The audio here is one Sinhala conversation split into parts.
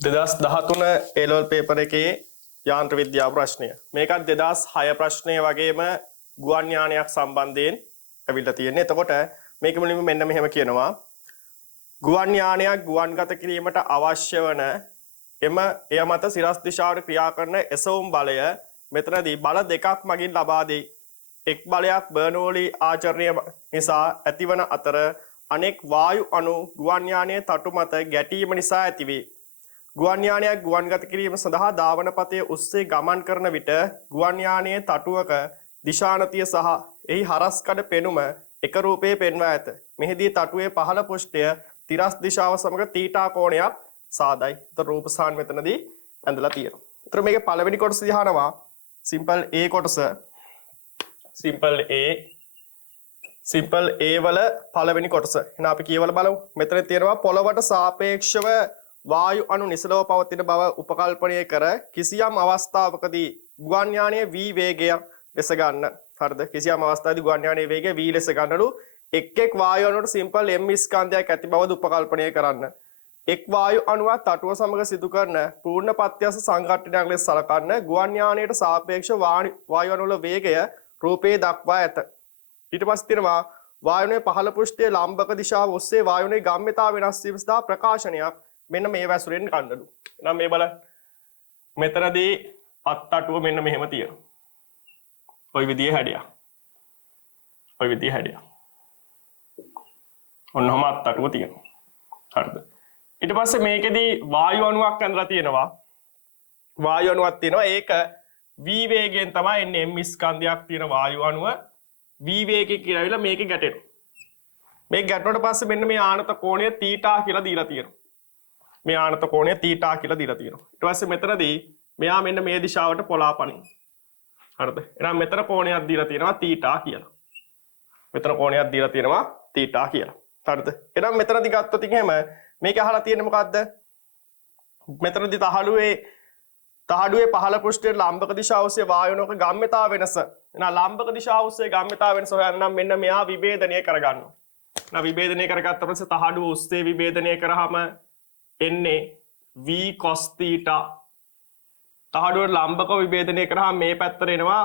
2013 A-level paper එකේ යාන්ත්‍ර විද්‍යාව ප්‍රශ්නය. මේකත් 2006 ප්‍රශ්නය වගේම ගුවන් යානයක් සම්බන්ධයෙන් ඇවිල්ලා තියෙන්නේ. එතකොට මේක මුලින්ම මෙන්න මෙහෙම කියනවා. ගුවන් යානයක් ගුවන්ගත කිරීමට අවශ්‍ය වන එය මත සිරස් දිශාවට ක්‍රියා කරන එසවුම් බලය මෙතනදී බල දෙකක් මගින් ලබා දෙයි. එක් බලයක් බර්නෝලි ආචරණය නිසා ඇතිවන අතර අනෙක් වායු අණු ගුවන් යානයේ තටු මත ගැටීම නිසා ඇතිවේ. ගුවන් යානයක් ගුවන්ගත කිරීම සඳහා ධාවන පථයේ ඔස්සේ ගමන් කරන විට ගුවන් යානයේ තටුවක දිශානතිය සහ එහි හරස්කඩ පෙනුම එක රූපයේ පෙන්වා ඇත. මෙහිදී තටුවේ පහළ පෘෂ්ඨය තිරස් දිශාව සමග තීටා කෝණයක් සාදයි. ඒතර රූපසාන් මෙතනදී ඇඳලා තියෙනවා. ඒතර මේකේ පළවෙනි කොටස දිහානවා සිම්පල් A කොටස. සිම්පල් A වල පළවෙනි කොටස. එහෙනම් අපි කියවලා බලමු. මෙතන තියෙනවා පොළවට සාපේක්ෂව වායු අණු නිසලව පවතින බව උපකල්පනය කර කිසියම් අවස්ථාවකදී ගුවන් යානයේ v වේගය ලෙස ගන්න. හරිද? කිසියම් අවස්ථාවකදී ගුවන් යානයේ වේගය v ලෙස ගන්නලු එක් වායු අණුවට සිම්පල් m ස්කන්ධයක් ඇති බවද උපකල්පනය කරන්න. එක් වායු අණුවක් තටුව සමග සිදු කරන පූර්ණ ප්‍රත්‍යක්ෂ සංඝටනයක් ලෙස සලකන්න. ගුවන් යානයට සාපේක්ෂ වායු අණු වල වේගය රූපේ දක්වා ඇත. ඊට පස්සේ තියෙනවා වායුවේ පහළ පෘෂ්ඨයේ ලම්බක දිශාව ඔස්සේ වායුවේ ගම්‍යතාව වෙනස් වීම සඳහා ප්‍රකාශනයක් මෙන්න මේ වැසුරෙන් ගන්නලු. එහෙනම් මේ බලන්න. මෙතනදී අත්තටුව මෙන්න මෙහෙම තියෙනවා. ওই විදිහේ හැඩයක්. ඔන්නම අත්තටුව තියෙනවා. හරිද? ඊට පස්සේ මේකෙදී වායු අණුවක් ඇඳලා තියෙනවා. ඒක v වේගයෙන් තමයි එන්නේ. m ස්කන්ධයක් තියෙන වායු අණුව v වේගයෙන් කියලාවිලා මේකේ ගැටෙනවා. මේක ගැටුණාට පස්සේ මෙන්න මේ ආනත කෝණය θ කියලා දීලා තියෙනවා. මේ ආනත කෝණය θ කියලා දීලා තියෙනවා. ඊට පස්සේ මෙතනදී මෙයා මෙන්න මේ දිශාවට පොලාපනින්. හරිද? එහෙනම් මෙතන කෝණයක් දීලා තියෙනවා θ කියලා. හරිද? එහෙනම් මෙතනදී ගත්තොත් එහෙම මේක අහලා තියෙන්නේ මොකද්ද? මෙතනදී තහඩුවේ පහළ පෘෂ්ඨයේ ලම්බක දිශාව ඔස්සේ වායුනක ගම්‍යතාව වෙනස. එහෙනම් ලම්බක දිශාව ඔස්සේ ගම්‍යතාව වෙනස හොයන්න නම් මෙන්න මෙයා විභේදනය කරගන්නවා. එහෙනම් විභේදනය කරගත්ත පස්සේ තහඩුව ඔස්සේ විභේදනය කරාම එන්නේ v cos θ. තහඩුවට ලම්බකව විභේදනය කරාම මේ පැත්තට එනවා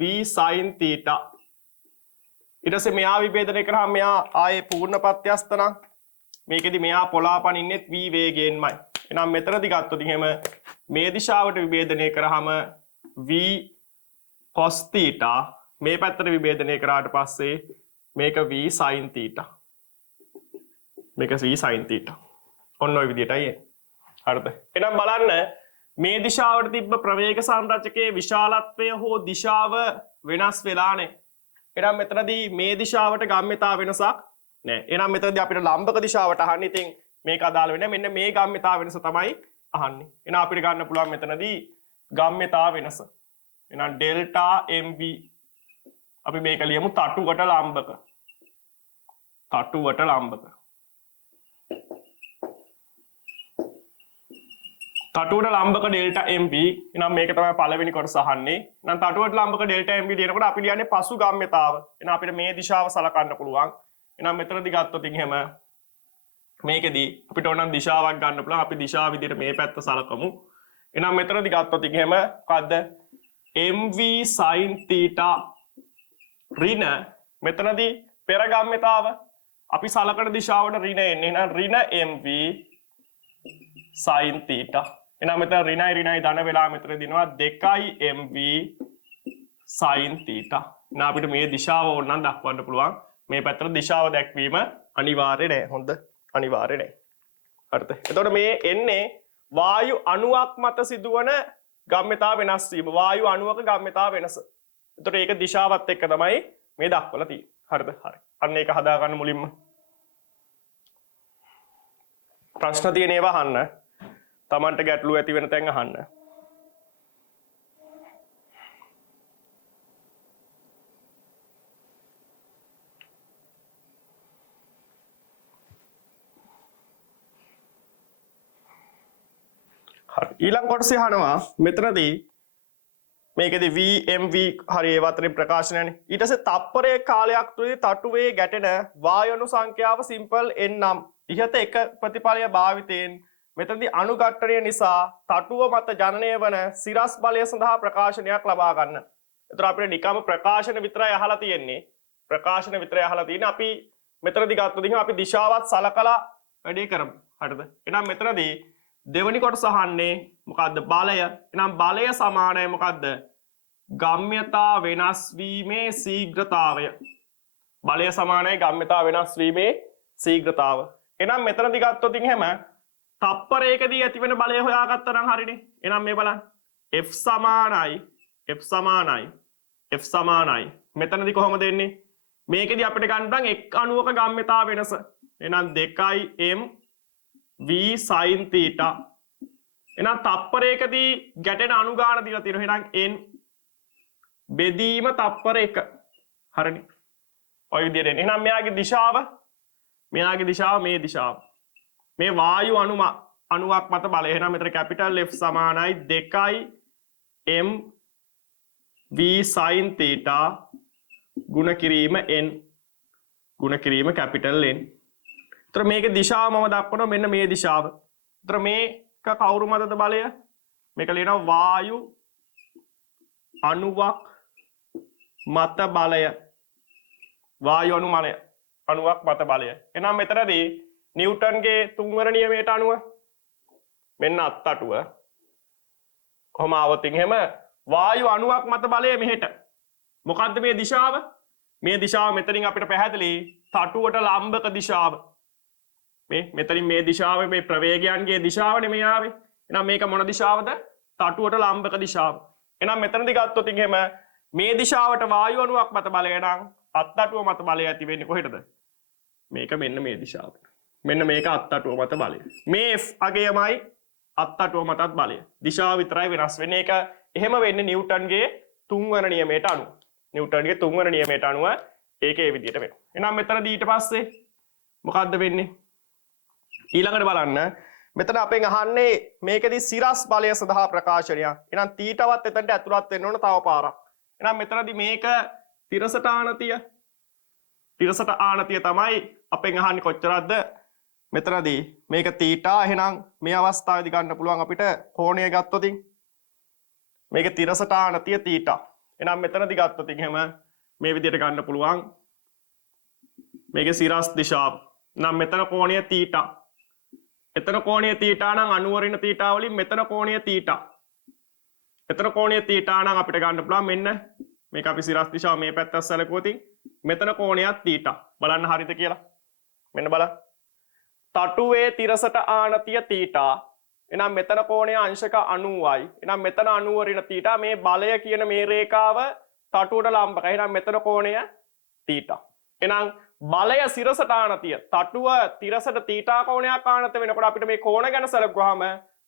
v sin θ. ඊට පස්සේ මෙයා විභේදනය කරාම මෙයා ආයේ පූර්ණ ප්‍රත්‍යස්ත නම් මේකෙදි මෙයා පොලාපනින්නෙත් v වේගයෙන්මයි. එහෙනම් මෙතනදී ගත්තොත් එහෙම මේ දිශාවට විභේදනය කරාම v cos θ, මේ පැත්තට විභේදනය කරාට පස්සේ මේක v sin θ. ඔන්න ඔය විදිහටයි එන්නේ. හරිද? එහෙනම් බලන්න මේ දිශාවට තිබ්බ ප්‍රවේග සංරචකයේ විශාලත්වය හෝ දිශාව වෙනස් වෙලානේ. එහෙනම් මෙතනදී මේ දිශාවට ගම්‍යතාව වෙනසක් නැහැ. එහෙනම් මෙතනදී අපිට ලම්බක දිශාවට අහන්නේ. ඉතින් මේක අදාළ වෙන්නේ මෙන්න මේ ගම්‍යතාව වෙනස තමයි අහන්නේ. එහෙනම් අපිට ගන්න පුළුවන් මෙතනදී ගම්‍යතාව වෙනස. එහෙනම් ඩෙල්ටා mv අපි මේක ලියමු තටුවට ලම්බක. තටුවට ලම්බක ඩෙල්ටා mv. එහෙනම් මේක තමයි පළවෙනි කොටස අහන්නේ. එහෙනම් තටුවට ලම්බක ඩෙල්ටා mv දිනකොට අපි ලියන්නේ පසු ගම්‍යතාව. එහෙනම් අපිට මේ දිශාව සලකන්න පුළුවන්. එහෙනම් මෙතනදී ගත්තොත් එහෙම මේකෙදී අපිට ඕනනම් දිශාවක් ගන්න පුළුවන්. අපි දිශාව විදිහට මේ පැත්ත සලකමු. එහෙනම් මෙතනදී ගත්තොත් එහෙම මොකද්ද? mv sin θ ඍණ මෙතනදී පෙර ගම්‍යතාව අපි සලකන දිශාවට ඍණ එන්නේ. එහෙනම් ඍණ mv sin θ. එහෙනම් මෙතන ඍණයි ධන වෙලා මෙතන දිනවා 2 mv sin θ. එහෙනම් අපිට මේ දිශාව ඕනනම් දක්වන්න පුළුවන්. මේ පැත්තට දිශාව දැක්වීම අනිවාර්ය නෑ. හොඳ අනිවාර්ය නෑ. හරිද? එතකොට මේ එන්නේ වායු අණුවක් මත සිදුවන ගම්‍යතාව වෙනස් වීම. වායු අණුවක ගම්‍යතාව වෙනස. එතකොට ඒක දිශාවත් එක්ක තමයි මේ දක්වලා තියෙන්නේ. හරිද? හරි. අන්න ඒක හදා ගන්න මුලින්ම. ප්‍රශ්න තියෙන ඒවා අහන්න. Tamanට ගැටලු ඇති වෙන තැන් අහන්න. හරි. ඊළඟ කොටසේ අහනවා මෙතනදී මේකෙදී v mv හරි ඒ වතරින් ප්‍රකාශනයනේ. ඊට පස්සේ තප්පරයේ කාලයක් තුලදී තටුවේ ගැටෙන වායු අණු සංඛ්‍යාව සිම්පල් n නම් ඉහත එක ප්‍රතිඵලය භාවිතයෙන් මෙතනදී අනුඝට්ටනය නිසා තටුව මත ජනනය වන සිරස් බලය සඳහා ප්‍රකාශනයක් ලබා ගන්න. එතකොට අපිට නිකම්ම ප්‍රකාශන විතරයි අහලා තියෙන්නේ. ප්‍රකාශන විතරයි අහලා තියෙන්නේ. අපි මෙතනදී ගත්තොත් අපි දිශාවත් සලකලා වැඩේ කරමු. හරිද? එහෙනම් මෙතනදී දෙවෙනි කොටස අහන්නේ මොකද්ද? බලය. එහෙනම් බලය සමානයි මොකද්ද? ගම්‍යතා වෙනස් වීමේ ශීඝ්‍රතාවය. බලය සමානයි ගම්‍යතා වෙනස් වීමේ ශීඝ්‍රතාව. එහෙනම් මෙතනදී ගත්තොත් එහෙම තප්පරයකදී ඇතිවෙන බලය හොයාගත්තා නම් හරිනේ. එහෙනම් මේ බලන්න. F සමානයි. මෙතනදී කොහොමද එන්නේ? මේකෙදී අපිට ගන්න පුළුවන් එක් අණුවක ගම්‍යතා වෙනස. එහෙනම් 2m v sin theta. එහෙනම් තප්පරයකදී ගැටෙන අණු ගාන දීලා තියෙනවා. එහෙනම් n බෙදීම තප්පර 1. හරිනේ. ඔය විදිහට එන්නේ. එහෙනම් මෙයාගේ දිශාව මේ දිශාව. මේ වායු අණුවක් මත බලය. එහෙනම් මෙතන කැපිටල් F සමානයි 2m v sin theta ගුණ කිරීම n ගුණ කිරීම කැපිටල් n. ඒතර මේකේ දිශාව මම දක්වනවා මෙන්න මේ දිශාව. ඒතර මේක කවුරු මතද බලය? මේක ලියනවා වායු අණුවක් මත බලය. වායු අණුවක් මත බලය. එහෙනම් මෙතනදී නිව්ටන්ගේ තුන්වන නියමයට අනුව මෙන්න අත්තටුව කොහොම આવතින් එහෙම වායු අණුවක් මත බලය මෙහෙට. මොකද්ද මේ දිශාව? මේ දිශාව මෙතනින් අපිට පැහැදිලි තටුවට ලම්බක දිශාව. මෙතනින් මේ දිශාව මේ ප්‍රවේගයන්ගේ දිශාවනේ මේ ආවේ. එහෙනම් මේක මොන දිශාවද? තටුවට ලම්බක දිශාව. එහෙනම් මෙතනදී ගත්තොත් එහෙම මේ දිශාවට වායු අණුවක් මත බලය නම් අත්තටුව මත බලය ඇති වෙන්නේ කොහෙටද? මේක මෙන්න මේ දිශාවට. මෙන්න මේක අත්තටුව මත බලය. මේ F අගයමයි අත්තටුව මතත් බලය. දිශාව විතරයි වෙනස් වෙන්නේ. ඒක එහෙම වෙන්නේ නිව්ටන්ගේ තුන්වන නියමයට අනුව. නිව්ටන්ගේ තුන්වන නියමයට අනුව ඒක ඒ විදිහට වෙනවා. එහෙනම් මෙතනදී ඊට පස්සේ මොකද්ද වෙන්නේ? ඊළඟට බලන්න. මෙතන අපෙන් අහන්නේ මේකෙදි සිරස් බලය සඳහා ප්‍රකාශනයක්. එහෙනම් තීටවත් එතනට ඇතුළත් වෙන්න ඕන තව පාරක්. එහෙනම් මෙතනදී මේක තිරසට ආනතිය. තිරසට ආනතිය තමයි අපෙන් අහන්නේ කොච්චරක්ද? මෙතනදී මේක තීටා. එහෙනම් මේ අවස්ථාවේදී ගන්න පුළුවන් අපිට කෝණය ගත්තොතින් මේක තිරසට ආනතිය තීටා. එහෙනම් මෙතනදී ගත්තොත් එහෙම මේ විදිහට ගන්න පුළුවන් මේකේ සිරස් දිශාව. නම් මෙතන කෝණය තීටා. එතන කෝණය තීටා නම් අනුවරිණ තීටා වලින් මෙතන කෝණය තීටා. එතන කෝණය තීටා නම් අපිට ගන්න පුළුවන් මෙන්න මේක අපි සිරස් දිශාව මේ පැත්තට සැලකුවොත් මෙතන කෝණයක් තීටා. බලන්න හරිද කියලා. මෙන්න බලන්න. තටුවේ තිරසට ආනතිය තීටා. එහෙනම් මෙතන කෝණය අංශක 90යි. එහෙනම් මෙතන අනුවරිණ තීටා. මේ බලය කියන මේ රේඛාව තටුවට ලම්බකයි. එහෙනම් මෙතන කෝණය තීටා. එහෙනම් බලය සිරසට ආනතිය තටුව තිරසට තීටා කෝණයක් ආනත වෙනකොට අපිට මේ කෝණ ගැන සැලකුවාම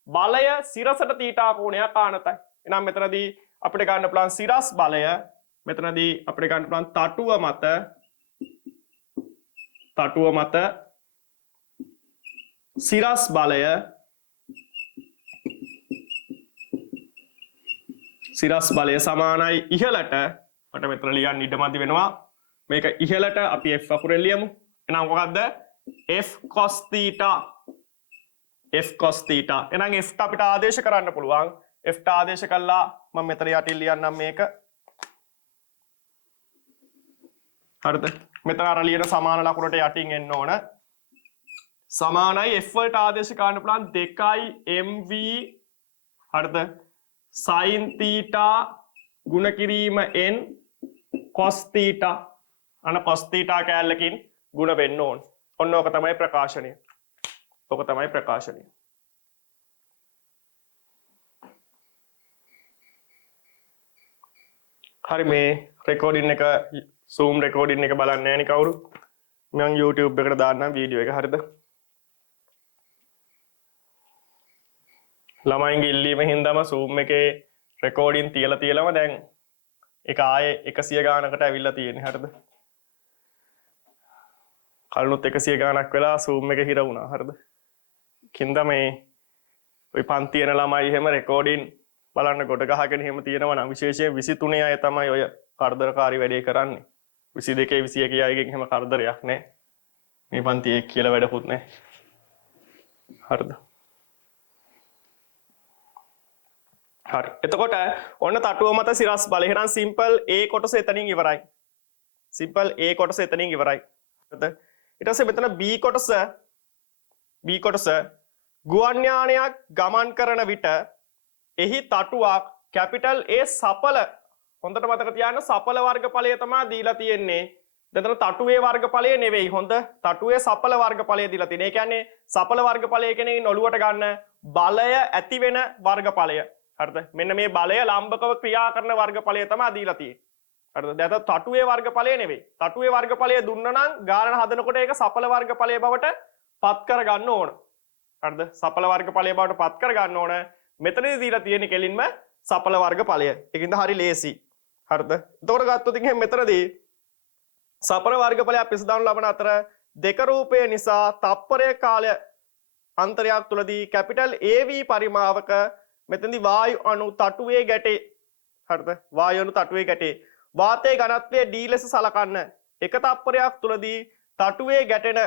බලය සිරසට තීටා කෝණයක් ආනතයි. එහෙනම් මෙතනදී අපිට ගන්න පුළුවන් සිරස් බලය මෙතනදී අපිට ගන්න පුළුවන් තටුව මත සිරස් බලය සමානයි ඉහළට මට මෙතන ලියන්න ඉඩමදි වෙනවා. මේක ඉහළට අපි F අකුරෙන් ලියමු. එහෙනම් මොකද්ද? F cos theta. එහෙනම් F අපිට ආදේශ කරන්න පුළුවන්. F ආදේශ කළා මම මෙතන යටින් ලියන්නම් මේක. හරිද? මෙතන අර ලියන සමාන ලකුණට යටින් එන්න ඕන. සමානයි F වලට ආදේශ කරන්න පුළුවන් 2mv හරිද? sin theta ගුණ කිරීම n cos theta. අන cos theta කැලලකින් ගුණ වෙන්න ඕන. ඔන්න ඕක තමයි ප්‍රකාශනය. හරි මේ රෙකෝඩින් එක Zoom රෙකෝඩින් එක බලන්නේ නැහැ නේ කවුරු. මම YouTube එකට දාන්නම් වීඩියෝ එක හරිද? ළමයින්ගේ ඉල්ලීම හින්දාම Zoom එකේ රෙකෝඩින් තියලම දැන් ඒක ආයේ 100 ගානකට ඇවිල්ලා තියෙන්නේ හරිද? කලනුත් 100 ගානක් වෙලා Zoom එක හිර වුණා හරිද? කින්ද මේ ওই පන්ති යන ළමයි එහෙම රෙකෝඩින් බලන්න කොට ගහගෙන එහෙම තියෙනවා නම් විශේෂයෙන් 23 අය තමයි ඔය කරදරකාරී වැඩේ කරන්නේ. 22 21 අයගෙන් එහෙම කරදරයක් නැහැ. මේ පන්ති එක කියලා වැඩකුත් නැහැ. හරිද? හරි. එතකොට ඔන්න තටුව මත සිරස් බලය. එහෙනම් සිම්පල් A කොටස එතනින් ඉවරයි. සිම්පල් A කොටස එතනින් ඉවරයි. හරිද? ඊට පස්සේ මෙතන B කොටස ගුවන් යානයක් ගමන් කරන විට එහි තටුවක් කැපිටල් A සපල හොඳට මතක තියාගන්න සපල වර්ගඵලය තමයි දීලා තියෙන්නේ. දැන් තටුවේ වර්ගඵලය නෙවෙයි. හොඳ තටුවේ සපල වර්ගඵලය දීලා තියෙන්නේ. ඒ කියන්නේ සපල වර්ගඵලය කියන්නේ ඔලුවට ගන්න බලය ඇති වෙන වර්ගඵලය. හරිද? මෙන්න මේ බලය ලම්බකව ක්‍රියා කරන වර්ගඵලය තමයි දීලා තියෙන්නේ. හරිද? දැන් තටුවේ වර්ගඵලය නෙවෙයි. තටුවේ වර්ගඵලය දුන්නා නම් ගානන හදනකොට ඒක සපල වර්ගඵලය බවට පත් කර ගන්න ඕන. හරිද? සපල වර්ගඵලය බවට පත් කර ගන්න ඕන. මෙතනදී දීලා තියෙන්නේ කෙලින්ම සපල වර්ගඵලය. ඒකින්ද හරි ලේසි. හරිද? එතකොට ගත්තොත් ඉතින් මෙතනදී සපල වර්ගඵලයක් පිසදවනු ලබන අතර දෙක රූපය නිසා තප්පරය කාලය අන්තරයක් තුලදී කැපිටල් AV පරිමාවක මෙතනදී වායු අණු තටුවේ ගැටේ. හරිද? වායු අණු තටුවේ ගැටේ. වාතයේ ඝනත්වය D ලෙස සලකන්න. එක තප්පරයක් තුලදී තටුවේ ගැටෙන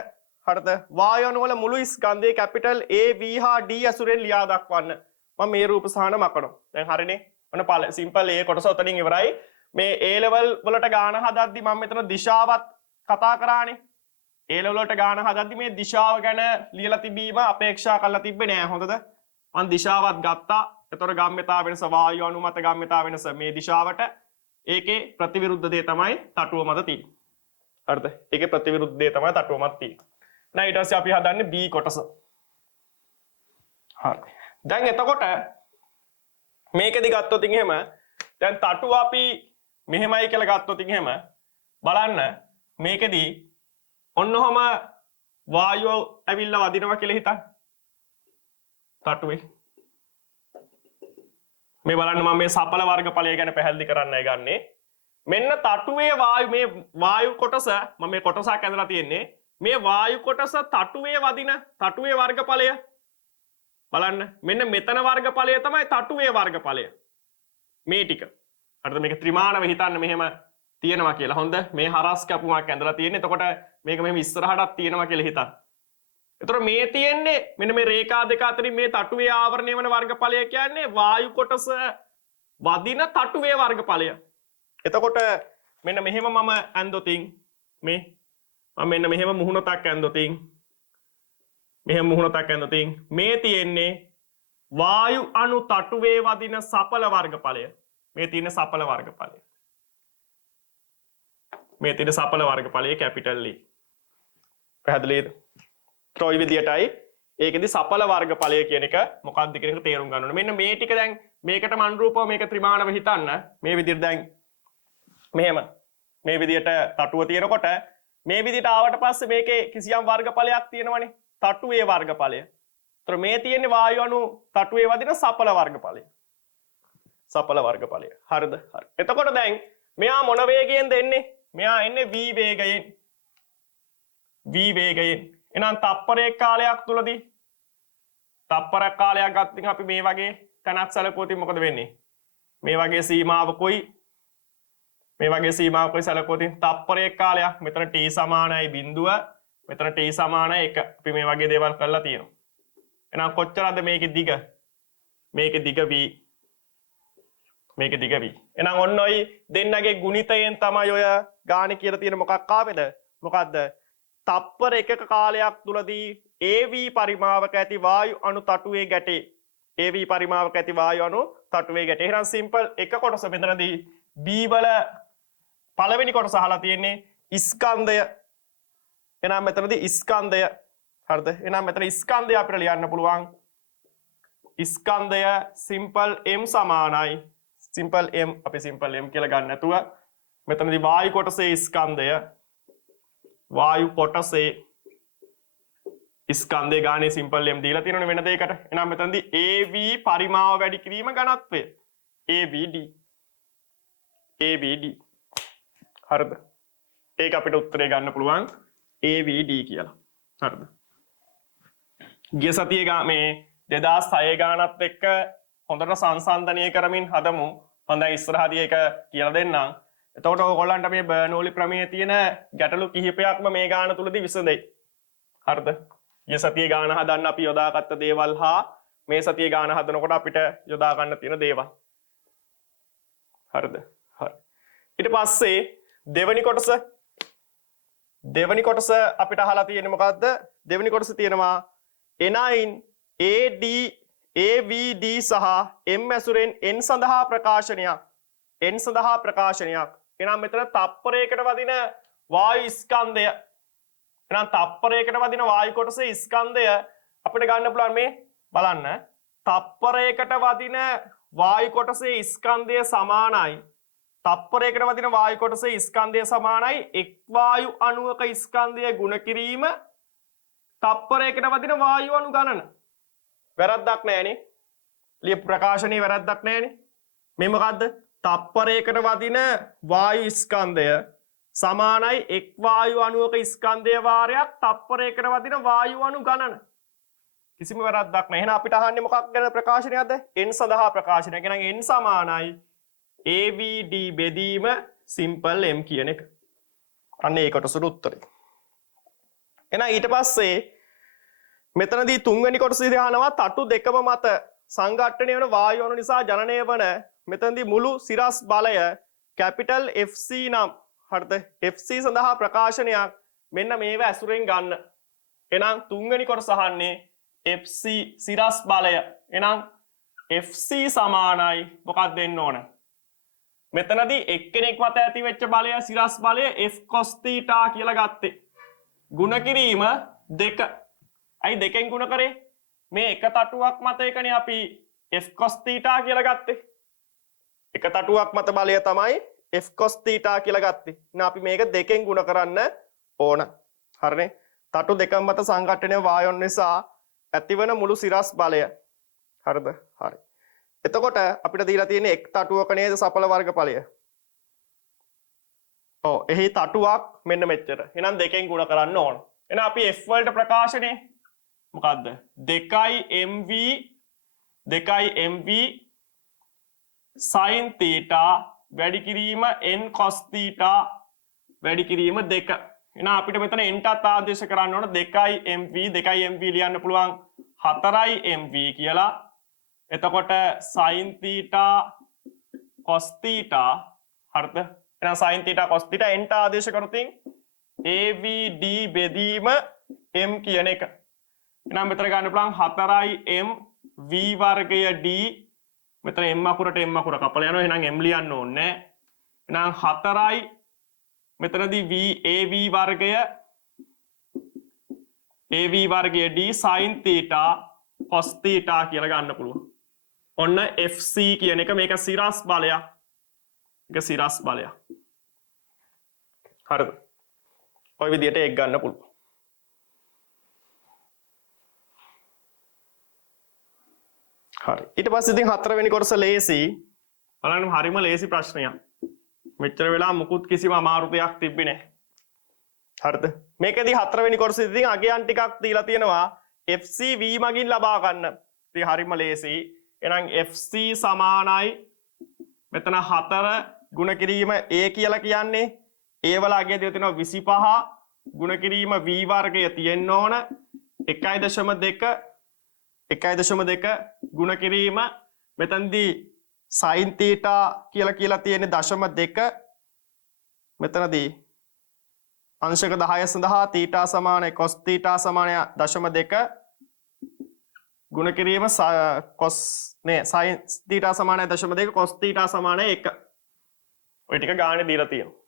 හරිද? වායු අණු වල මුළු ස්කන්ධයේ කැපිටල් AV හා D ඇසුරෙන් ලියා දක්වන්න. මම මේ රූප සහන මකනවා. දැන් හරිනේ. ඔන්න සිම්පල් A කොටස උතනින් ඉවරයි. මේ A level වලට ගාන හදද්දි මම මෙතන දිශාවත් කතා කරානේ. A level වලට ගාන හදද්දි මේ දිශාව ගැන ලියලා තිබීම අපේක්ෂා කරලා තිබ්බේ නෑ. හොඳද? මම දිශාවත් ගත්තා. එතකොට ගම්‍යතා වෙනස වායු අණු මත ගම්‍යතා වෙනස මේ දිශාවට. ඒකේ ප්‍රතිවිරුද්ධ දේ තමයි තටුව මත තියෙන්නේ. හරිද? ඒකේ ප්‍රතිවිරුද්ධ දේ තමයි තටුව මත තියෙන්නේ. දැන් ඊට පස්සේ අපි හදන්නේ B කොටස. හරි. දැන් එතකොට මේකෙදි ගත්තොත් එහෙම දැන් තටුව අපි මෙහෙමයි කියලා ගත්තොත් එහෙම බලන්න මේකෙදි ඔන්නෝම වායුව ඇවිල්ලා වදිනවා කියලා හිතන්න. තටුවේ මේ බලන්න මම මේ සපල වර්ගඵලය ගැන පැහැදිලි කරන්නයි ගන්නෙ. මෙන්න තටුවේ මේ වායු කොටස මම මේ කොටසක් ඇඳලා තියෙන්නේ. මේ වායු කොටස තටුවේ වදින තටුවේ වර්ගඵලය බලන්න. මෙන්න මෙතන වර්ගඵලය තමයි තටුවේ වර්ගඵලය. මේ ටික. හරිද? මේක ත්‍රිමාණව හිතන්න මෙහෙම තියෙනවා කියලා. හොඳ මේ හරස් කැපුමක් ඇඳලා තියෙන්නේ. එතකොට මේක මෙහෙම ඉස්සරහටත් තියෙනවා කියලා හිතන්න. එතකොට මේ තියෙන්නේ මෙන්න මේ රේඛා දෙක අතරින් මේ තටුවේ ආවරණය වන වර්ගඵලය කියන්නේ වායු කොටස වදින තටුවේ වර්ගඵලය. එතකොට මෙන්න මෙහෙම මම ඇඳොතින් මේ මම මෙන්න මෙහෙම මුහුණතක් ඇඳොතින් මෙහෙම මුහුණතක් ඇඳොතින් මේ තියෙන්නේ වායු අණු තටුවේ වදින සපල වර්ගඵලය. මේ තියෙන සපල වර්ගඵලය. මේ තියෙන සපල වර්ගඵලයේ කැපිටල් E. පැහැදිලිද? ට්‍රොයි විදියටයි ඒකෙදි සපල වර්ගඵලය කියන එක මොකක්ද කියන එක තේරුම් ගන්න ඕනේ. මෙන්න මේ ටික දැන් මේකට අනුරූපව මේක ත්‍රිමාණව හිතන්න. මේ විදිහට දැන් මෙහෙම මේ විදිහට තටුව තියෙනකොට මේ විදිහට ආවට පස්සේ මේකේ කිසියම් වර්ගඵලයක් තියෙනවනේ. තටුවේ වර්ගඵලය. ඒතර මේ තියෙන්නේ වායු අණු තටුවේ වදින සපල වර්ගඵලය. සපල වර්ගඵලය. හරිද? හරි. එතකොට දැන් මෙයා මොන වේගයෙන්ද එන්නේ? මෙයා එන්නේ v වේගයෙන්. v වේගයෙන්. එහෙනම් තප්පරයක කාලයක් තුලදී තප්පරයක් කාලයක් ගත්තොත් අපි මේ වගේ තැනක් සැලකුවොත් මොකද වෙන්නේ? මේ වගේ සීමාවකුයි මේ වගේ සීමාවකුයි සැලකුවොත් තප්පරයක කාලයක් මෙතන t සමානයි 0 මෙතන t සමානයි 1. අපි මේ වගේ දේවල් කරලා තියෙනවා. එහෙනම් කොච්චරද මේකේ දිග? මේකේ දිග v. මේකේ දිග v. එහෙනම් ඔන්න ඔය දෙන්නගේ ගුණිතයෙන් තමයි ඔය ගානේ කියලා තියෙන මොකක් ආවේද? මොකද්ද? තප්පර එකක කාලයක් තුලදී AV පරිමාවක ඇති වායු අණු තටුවේ ගැටේ. AV පරිමාවක ඇති වායු අණු තටුවේ ගැටේ. එහෙනම් සිම්පල් එක කොටස මෙතනදී B වල පළවෙනි කොටස අහලා තියෙන්නේ ස්කන්ධය. එහෙනම් මෙතනදී ස්කන්ධය. හරිද? එහෙනම් මෙතන ස්කන්ධය අපිට ලියන්න පුළුවන්. ස්කන්ධය සිම්පල් M සමානයි. සිම්පල් M අපි සිම්පල් M කියලා ගන්න නැතුව මෙතනදී වායු කොටසේ ස්කන්ධය වායු කොටසේ ස්කන්ධය ගානේ සිම්පල් M දීලා තියෙනවනේ වෙන දෙයකට. එහෙනම් මෙතනදී AV පරිමාව වැඩි කිරීම ඝනත්වය AVD. AVD. හරිද? ඒක අපිට උත්තරේ ගන්න පුළුවන් AVD කියලා. හරිද? ගිය සතියේ මේ 2006 ගානත් එක්ක හොඳට සංසන්දනය කරමින් හදමු. හොඳයි ඉස්සරහදී ඒක කියලා දෙන්නම්. එතකොට ඔයගොල්ලන්ට මේ බර්නෝලි ප්‍රමේයයේ තියෙන ගැටලු කිහිපයක්ම මේ ගාන තුලදී විසඳෙයි. හරිද? ගිය සතියේ ගාන හදන්න අපි යොදාගත්ත දේවල් හා මේ සතියේ ගාන හදනකොට අපිට යොදා ගන්න තියෙන දේවල්. හරිද? හරි. ඊට පස්සේ දෙවෙනි කොටස අපිට අහලා තියෙන්නේ මොකද්ද? දෙවෙනි කොටස තියෙනවා එනයින් AD AVD සහ M ඇසුරෙන් N සඳහා ප්‍රකාශනයක්. N සඳහා ප්‍රකාශනයක්. එහෙනම් මෙතන තප්පරයකට වදින වායු ස්කන්ධය. එහෙනම් තප්පරයකට වදින වායු කොටසේ ස්කන්ධය අපිට ගන්න පුළුවන් මේ බලන්න. තප්පරයකට වදින වායු කොටසේ ස්කන්ධය සමානයි. තප්පරයකට වදින වායු කොටසේ ස්කන්ධය සමානයි එක් වායු අණුවක ස්කන්ධය ගුණ කිරීම තප්පරයකට වදින වායු අණු ගණන. වැරද්දක් නැහැනේ. ලියපු ප්‍රකාශනයේ වැරද්දක් නැහැනේ. මේ මොකද්ද? තප්පරයකට වදින වායු ස්කන්ධය සමානයි එක් වායු අණුවක ස්කන්ධය වාරයක් තප්පරයකට වදින වායු අණු ගණන. කිසිම වැරද්දක් නැහැ. එහෙනම් අපිට අහන්නේ මොකක් ගැන ප්‍රකාශනයක්ද? n සඳහා ප්‍රකාශනයක්. එහෙනම් n සමානයි AVD බෙදීම simple m කියන එක. අන්න ඒකට සුළු උත්තරේ. එහෙනම් ඊට පස්සේ මෙතනදී තුන්වෙනි කොටසේදී අහනවා තටු දෙකම මත සංඝට්ටණය වෙන වායු අණු නිසා ජනනය වන මෙතනදී මුළු සිරස් බලය කැපිටල් FC නම් හරිද? FC සඳහා ප්‍රකාශනයක් මෙන්න මේව ඇසුරෙන් ගන්න. එහෙනම් තුන්වෙනි කොටස අහන්නේ FC සිරස් බලය. එහෙනම් FC සමානයි මොකක්ද දෙන්න ඕන? මෙතනදී එක්කෙනෙක් මත ඇති වෙච්ච බලය සිරස් බලය F cos theta කියලා ගත්තේ. ගුණ කිරීම 2. අයි දෙකෙන් ගුණ කරේ මේ එක තටුවක් මත එකනේ අපි F cos theta කියලා ගත්තේ. එක තටුවක් මත බලය තමයි F cos theta කියලා ගත්තේ. එහෙනම් අපි මේක දෙකෙන් ගුණ කරන්න ඕන. හරිනේ? තටු දෙක මත සංඝටනය වායොන් නිසා ඇතිවන මුළු සිරස් බලය. හරිද? හරි. එතකොට අපිට දීලා තියෙන්නේ එක් තටුවක නේද සඵල වර්ගඵලය. ඔව් එහි තටුවක් මෙන්න මෙච්චර. එහෙනම් දෙකෙන් ගුණ කරන්න ඕන. එහෙනම් අපි F වලට ප්‍රකාශනේ මොකද්ද? 2mv sin theta වැඩි කිරීම n cos theta වැඩි කිරීම 2. එහෙනම් අපිට මෙතන n ටත් ආදේශ කරන්න ඕන 2mv ලියන්න පුළුවන් 4mv කියලා. එතකොට sin theta cos theta හරිද? එහෙනම් sin theta cos theta n ට ආදේශ කරොතින් AVD බෙදීම m කියන එක. එහෙනම් මෙතන ගන්න පුළුවන් 4m v වර්ගය d මෙතන m අකුරට m අකුර කපලා යනවා. එහෙනම් m ලියන්න ඕනේ නැහැ. එහෙනම් 4යි මෙතනදී v av වර්ගය d sin theta cos theta කියලා ගන්න පුළුවන්. ඔන්න FC කියන එක මේක සිරස් බලයක්. මේක සිරස් බලයක්. හරිද? ඔය විදිහට ඒක ගන්න පුළුවන්. හරි. ඊට පස්සේ ඉතින් හතරවෙනි කොටස ලේසි. බලන්න හරිම ලේසි ප්‍රශ්නයක්. මෙච්චර වෙලා මුකුත් කිසිම අමාරු දෙයක් තිබ්බේ නැහැ. හරිද? මේකෙදී හතරවෙනි කොටසෙදී ඉතින් අගයන් ටිකක් දීලා තියෙනවා FC V මගින් ලබා ගන්න. ඉතින් හරිම ලේසි. එහෙනම් FC සමානයි මෙතන 4 ගුණ කිරීම A කියලා කියන්නේ A වල අගය දීලා තියෙනවා 25 ගුණ කිරීම V වර්ගය තියෙන්න ඕන 1.2 ගුණ කිරීම මෙතනදී sin theta කියලා තියෙන්නේ 0.2 මෙතනදී අංශක 10 සඳහා θ සමානයි cos θ සමානයි 0.2 ගුණ කිරීම cos sin θ සමානයි 0.2 cos θ සමානයි 1. ඔය ටික ගානේ දීලා තියෙනවා.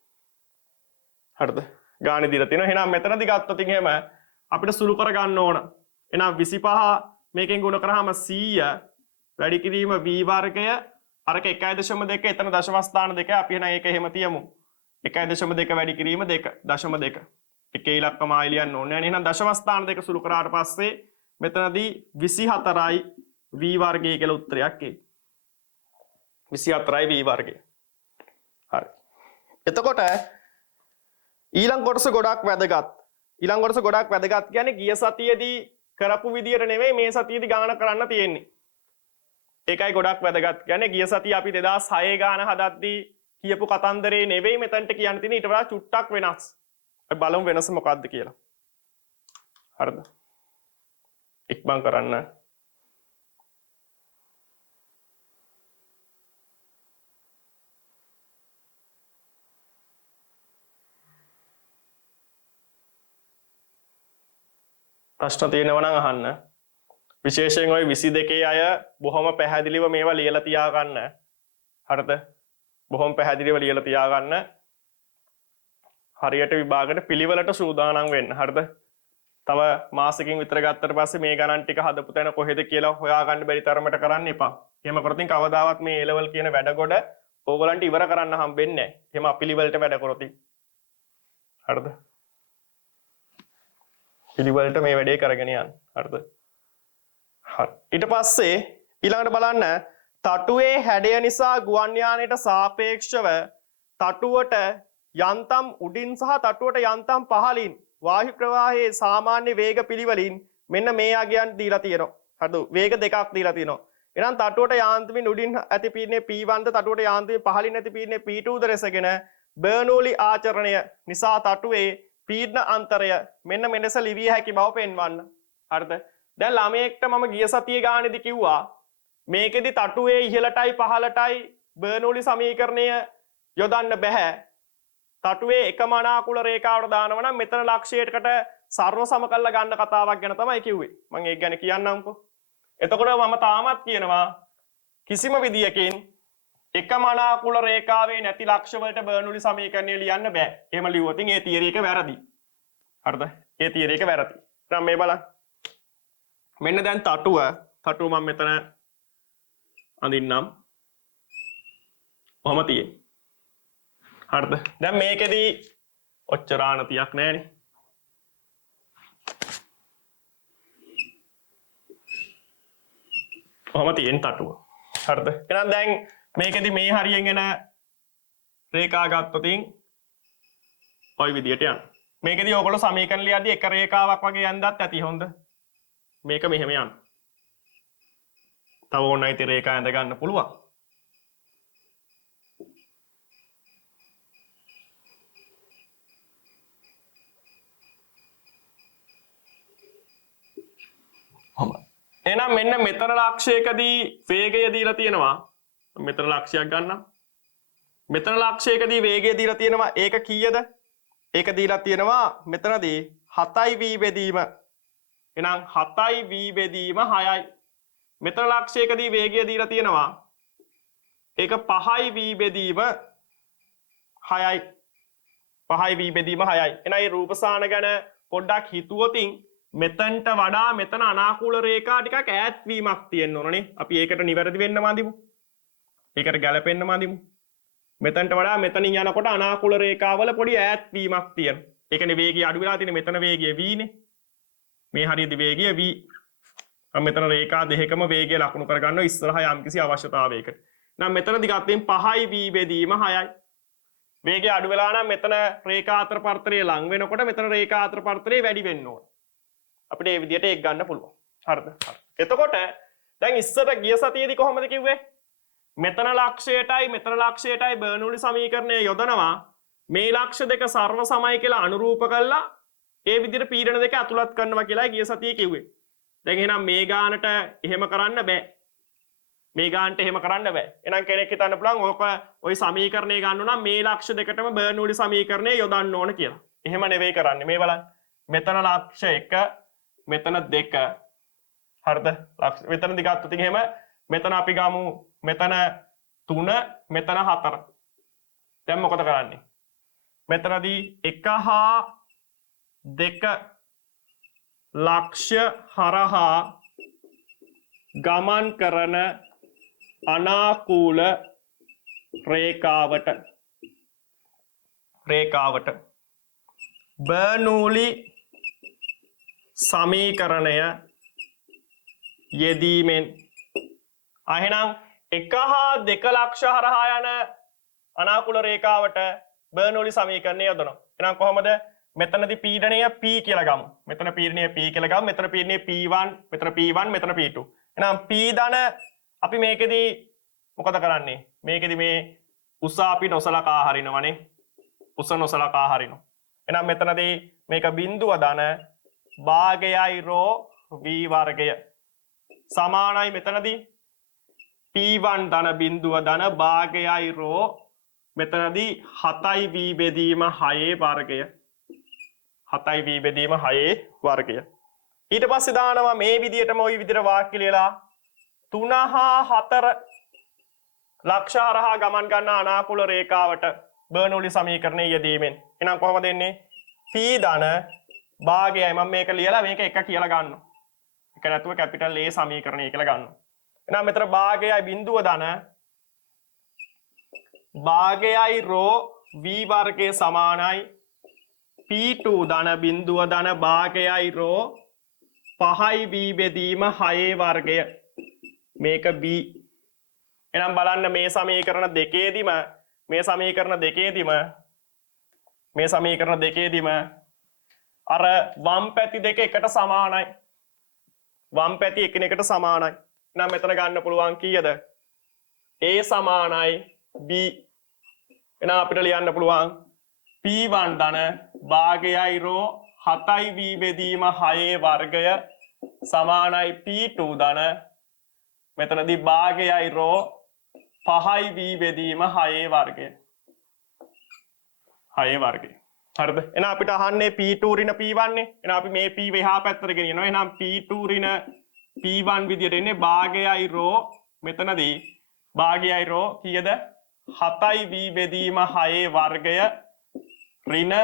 හරිද? ගානේ දීලා තියෙනවා. එහෙනම් මෙතනදී ගත්තොත් එහෙම අපිට සුළු කර ගන්න ඕන. එහෙනම් 25 මේකෙන් ගුණ කරාම 100 වැඩි කිරීම v වර්ගය අරක 1.2 එතන දශම ස්ථාන 2 අපි එහෙනම් ඒක එහෙම තියමු. 1.2 වැඩි කිරීම 2.2. එකේ ඉලක්කමයි ලියන්න ඕනේ. එහෙනම් දශම ස්ථාන 2 සුළු කරාට පස්සේ මෙතනදී 24යි v වර්ගය කියලා උත්තරයක් එයි. 24යි v වර්ගය. හරි. එතකොට ඊළඟ කොටස ගොඩක් වැදගත්. ඊළඟ කොටස ගොඩක් වැදගත් කියන්නේ ගිය සතියේදී කරපු විදියට නෙමෙයි මේ සතියේදී ගාන කරන්න තියෙන්නේ. ඒකයි ගොඩක් වැදගත්. කියන්නේ ගිය සතිය අපි 2006 ගාන හදද්දී කියපු කතන්දරේ නෙවෙයි මෙතනට කියන්න තියෙන්නේ ඊට වඩා චුට්ටක් වෙනස්. අපි බලමු වෙනස මොකක්ද කියලා. හරිද? ඉක්මන් කරන්න. ප්‍රශ්න තියෙනවා නම් අහන්න. විශේෂයෙන් ওই 22 අය බොහොම පැහැදිලිව මේවා ලියලා තියා ගන්න. හරිද? බොහොම පැහැදිලිව ලියලා තියා ගන්න. හරියට විභාගයට පිළිවෙලට සූදානම් වෙන්න. හරිද? තව මාසෙකින් විතර ගත්තට පස්සේ මේ ගණන් ටික හදපු තැන කොහෙද කියලා හොයාගන්න බැරි තරමට කරන්න එපා. එහෙම කරොත් කවදාවත් මේ A level කියන වැඩ කොට ඕගලන්ට ඉවර කරන්න හම්බෙන්නේ නැහැ. එහෙම අපිලිවෙලට වැඩ කරොත්. හරිද? පිළිවෙලට මේ වැඩේ කරගෙන යන්න. හරිද? හරි. ඊට පස්සේ ඊළඟට බලන්න තටුවේ හැඩය නිසා ගුවන් යානයට සාපේක්ෂව තටුවට යන්තම් උඩින් සහ තටුවට යන්තම් පහළින් වායු ප්‍රවාහයේ සාමාන්‍ය වේග පිළිවෙලින් මෙන්න මේ අගයන් දීලා තියෙනවා. හරිද? වේග දෙකක් දීලා තියෙනවා. එහෙනම් තටුවට යාන්ත්‍රමින් උඩින් ඇති පීඩනය P1 ද තටුවට යාන්ත්‍රමින් පහළින් ඇති පීඩනය P2 ද රැසගෙන බර්නෝලි ආචරණය නිසා තටුවේ පීඩන අන්තරය මෙන්න මෙලෙස ලිවිය හැකි බව පෙන්වන්න. හරිද? දැන් ළමයෙක්ට මම ගිය සතියේ ගානේදී කිව්වා මේකෙදි තටුවේ ඉහළටයි පහළටයි බර්නෝලි සමීකරණය යොදන්න බෑ. තටුවේ එකම අනාකූල රේඛාවට දානවා නම් මෙතන ලක්ෂයකට සර්ව සම කරලා ගන්න කතාවක් ගැන තමයි කිව්වේ. මම ඒක ගැන කියන්නම්කෝ. එතකොට මම තාමත් කියනවා කිසිම විදියකින් එකම අනාකූල රේඛාවේ නැති ලක්ෂ වලට බර්නෝලි සමීකරණය ලියන්න බෑ. එහෙම ලියුවොත් ඒ තියරි එක වැරදි. හරිද? ඒ තියරි එක වැරදි. එහෙනම් මේ බලන්න. මෙන්න දැන් තටුව මම මෙතන අඳින්නම්. කොහොම තියෙන්නේ? හරිද? දැන් මේකෙදි ඔච්චර ආනතියක් නැහැනේ. කොහොම තියෙන තටුව. හරිද? එහෙනම් දැන් මේකෙදි මේ හරියෙන් එන රේඛා ගත්තොත් ඔය විදියට යනවා. මේකෙදි ඔයගොල්ලෝ සමීකරණ ලියද්දි එක රේඛාවක් වගේ යන්නත් ඇති හොඳ. මේක මෙහෙම යන්න. තව ඕනයි ඉතින් රේඛා ඇඳ ගන්න පුළුවන්. එහෙනම් මෙන්න මෙතන ලක්ෂයකදී වේගය දීලා තියෙනවා. මෙතන ලක්ෂයක් ගන්නම්. මෙතන ලක්ෂයකදී වේගය දීලා තියෙනවා. ඒක කීයද? ඒක දීලා තියෙනවා මෙතනදී 7යි v බෙදීම. එහෙනම් 7යි v බෙදීම 6යි. මෙතන ලක්ෂයකදී වේගය දීලා තියෙනවා. ඒක 5යි v බෙදීම 6යි. 5යි v බෙදීම 6යි. එහෙනම් මේ රූපසාන ගැන පොඩ්ඩක් හිතුවොතින් මෙතනට වඩා මෙතන අනාකූල රේඛා ටිකක් ඈත් වීමක් තියෙන්න ඕනනේ. අපි ඒකට නිවැරදි වෙන්න මදිමු. ඒකට ගැලපෙන්න මදිමු. මෙතනට වඩා මෙතනින් යනකොට අනාකූල රේඛාවල පොඩි ඈත් වීමක් තියෙනවා. ඒකනේ වේගය අඩු වෙලා තියෙන්නේ. මෙතන වේගය v නේ. මේ හරියදී වේගය v. මම මෙතන රේඛා දෙකකම වේගය ලකුණු කරගන්නවා ඉස්සරහා යම්කිසි අවශ්‍යතාවයකට. නම් මෙතනදී ගත්තෙන් 5යි v බෙදීම 6යි. වේගය අඩු වෙලා නම් මෙතන රේඛා අතර පරතරය ලං වෙනකොට මෙතන රේඛා අතර පරතරය වැඩි වෙන්න ඕන. අපිට මේ විදිහට ඒක ගන්න පුළුවන්. හරිද? හරි. එතකොට දැන් ඉස්සර ගිය සතියේදී කොහොමද කිව්වේ? මෙතන ලක්ෂයටයි බර්නෝලි සමීකරණය යොදනවා. මේ ලක්ෂ දෙක සර්ව සමයි කියලා අනුරූප කළා ඒ විදිහට පීඩන දෙක අතුලත් කරනවා කියලා ගිය සතියේ කිව්වේ. දැන් එහෙනම් මේ ගානට එහෙම කරන්න බෑ. මේ ගානට එහෙම කරන්න බෑ. එහෙනම් කෙනෙක් හිතන්න පුළුවන් ඕක ওই සමීකරණය ගන්න නම් මේ ලක්ෂ දෙකටම බර්නෝලි සමීකරණය යොදන්න ඕන කියලා. එහෙම නෙවෙයි කරන්නේ. මේ බලන්න. මෙතන ලක්ෂ 1 මෙතන 2 හරිද? ලක්ෂ මෙතනදී ගත්තොත් එහෙම මෙතන අපි ගමු මෙතන 3 මෙතන 4. දැන් මොකද කරන්නේ? මෙතනදී 1 හා 2 ලක්ෂ හරහා ගමන් කරන අනාකූල රේඛාවට බර්නෝලි සමීකරණය යෙදීමෙන් එහෙනම් 1 හා 2 ලක්ෂ හරහා යන අනාකූල රේඛාවට බර්නෝලි සමීකරණය යොදනවා. එහෙනම් කොහොමද? මෙතනදී පීඩනය P කියලා ගමු. මෙතන පීඩනය P කියලා ගමු. මෙතන පීඩනය P1, මෙතන P1, මෙතන P2. එහෙනම් P ධන අපි මේකෙදී මොකද කරන්නේ? මේකෙදී මේ උස අපි නොසලකා හරිනවනේ. උස නොසලකා හරිනවා. එහෙනම් මෙතනදී මේක බිඳුව ධන භාගයයි රෝ v වර්ගය සමානයි මෙතනදී P1 ධන බිඳුව ධන භාගයයි රෝ මෙතනදී 7යි v බෙදීම 6 වර්ගය 7යි v බෙදීම 6 වර්ගය. ඊට පස්සේ දානවා මේ විදියටම ওই විදියට වාක්‍ය ලියලා 3 හා 4 ලක්ෂ හරහා ගමන් ගන්න අනාකූල රේඛාවට බර්නෝලි සමීකරණය යෙදීමෙන්. එහෙනම් කොහොමද එන්නේ? p ධන භාගයයි මම මේක ලියලා මේක 1 කියලා ගන්නවා. ඒක නැතුව කැපිටල් A සමීකරණය කියලා ගන්නවා. එහෙනම් මෙතන භාගයයි බිඳුව ධන භාගයයි රෝ v වර්ගයේ සමානයි p2 ධන බිඳුව ධන භාගයයි රෝ 5යි v බෙදීම 6 වර්ගය. මේක b. එහෙනම් බලන්න මේ සමීකරණ දෙකේදීම අර වම් පැති දෙක එකට සමානයි. වම් පැති එකිනෙකට සමානයි. එහෙනම් මෙතන ගන්න පුළුවන් කීයද? a සමානයි b. එහෙනම් අපිට ලියන්න පුළුවන් p1 ධන භාගයයි රෝ 7යි v බෙදීම 6 වර්ගය සමානයි p2 ධන මෙතනදී භාගයයි රෝ 5යි v බෙදීම 6 වර්ගය. 6 වර්ගය. හරිද? එහෙනම් අපිට අහන්නේ p2 ඍණ p1 නේ. එහෙනම් අපි මේ p එහා පැත්තට ගෙනියනවා. එහෙනම් p2 ඍණ p1 විදියට එන්නේ භාගයයි රෝ මෙතනදී භාගයයි රෝ කීයද? 7යි v බෙදීම 6 වර්ගය ඍණ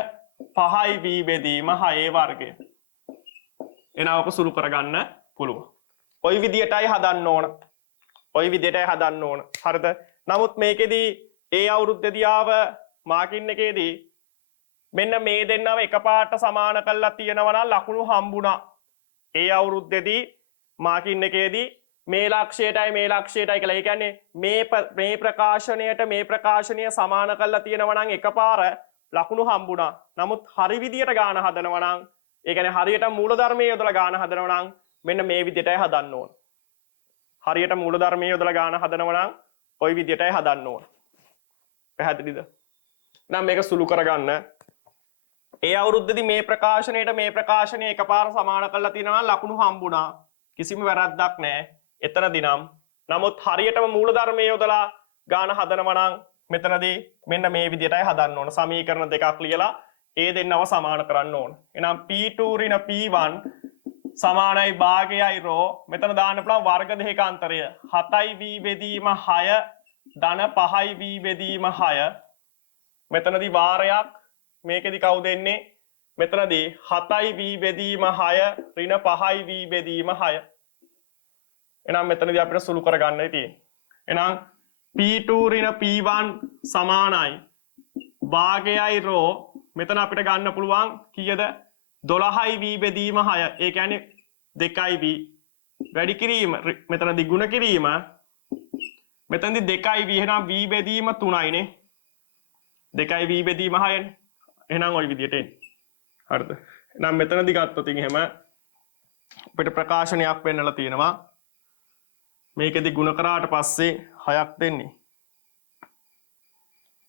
5යි v බෙදීම 6 වර්ගය. එහෙනම් ඔක සුළු කරගන්න පුළුවන්. ওই විදියටයි හදන්න ඕන. හරිද? නමුත් මේකෙදී ඒ අවුරුද්දේදී ආව මාකින් එකේදී මෙන්න මේ දෙන්නව එකපාරට සමාන කරලා තියෙනවා නම් ලකුණු හම්බුණා. ඒ අවුරුද්දේදී මාකින් එකේදී මේ ලක්ෂයටයි කියලා. ඒ කියන්නේ මේ ප්‍රකාශනය සමාන කරලා තියෙනවා නම් එකපාර ලකුණු හම්බුණා. නමුත් හරි විදියට ගාන හදනවා නම් ඒ කියන්නේ හරියට මූලධර්මයේ යොදලා ගාන හදනවා නම් මෙන්න මේ විදියටයි හදන්න ඕන. හරියට මූලධර්මයේ යොදලා ගාන හදනවා නම් ওই විදියටයි හදන්න ඕන. පැහැදිලිද? නම් මේක සුළු කරගන්න. ඒ අවුරුද්දේදී මේ ප්‍රකාශනය එකපාර සමාන කරලා තියෙනවා නම් ලකුණු හම්බුණා. කිසිම වැරද්දක් නැහැ. එතනදී නමුත් හරියටම මූලධර්මයේ යොදලා ගාන හදනවා නම් මෙතනදී මෙන්න මේ විදියටයි හදන්න ඕන. සමීකරණ දෙකක් ලියලා ඒ දෙන්නව සමාන කරන්න ඕන. එහෙනම් p2 ඍණ p1 සමානයි භාගයයි රෝ මෙතන දාන්න පුළුවන් වර්ග දෙකක අන්තරය 7යි v බෙදීම 6 ධන 5යි v බෙදීම 6 මෙතනදී වාරයක් මේකෙදි කවුද එන්නේ මෙතනදී 7යි v බෙදීම 6 ඍණ 5යි v බෙදීම 6 එහෙනම් මෙතනදී අපිට සුළු කරගන්නයි තියෙන්නේ එහෙනම් p2 ඍණ p1 සමානයි භාගයයි රෝ මෙතන අපිට ගන්න පුළුවන් කීයද 12යි v බෙදීම 6 ඒ කියන්නේ 2යි v වැඩි කිරීම මෙතනදී ගුණ කිරීම මෙතනදී 2යි v එහෙනම් v බෙදීම 3යි නේ 2යි v බෙදීම 6 නේ එහෙනම් ওই විදියට එන්නේ හරිද එහෙනම් මෙතනදී ගත්තොත් එහෙම අපිට ප්‍රකාශනයක් වෙන්නලා තියෙනවා මේකෙදි ගුණ කරාට පස්සේ 6ක් දෙන්නේ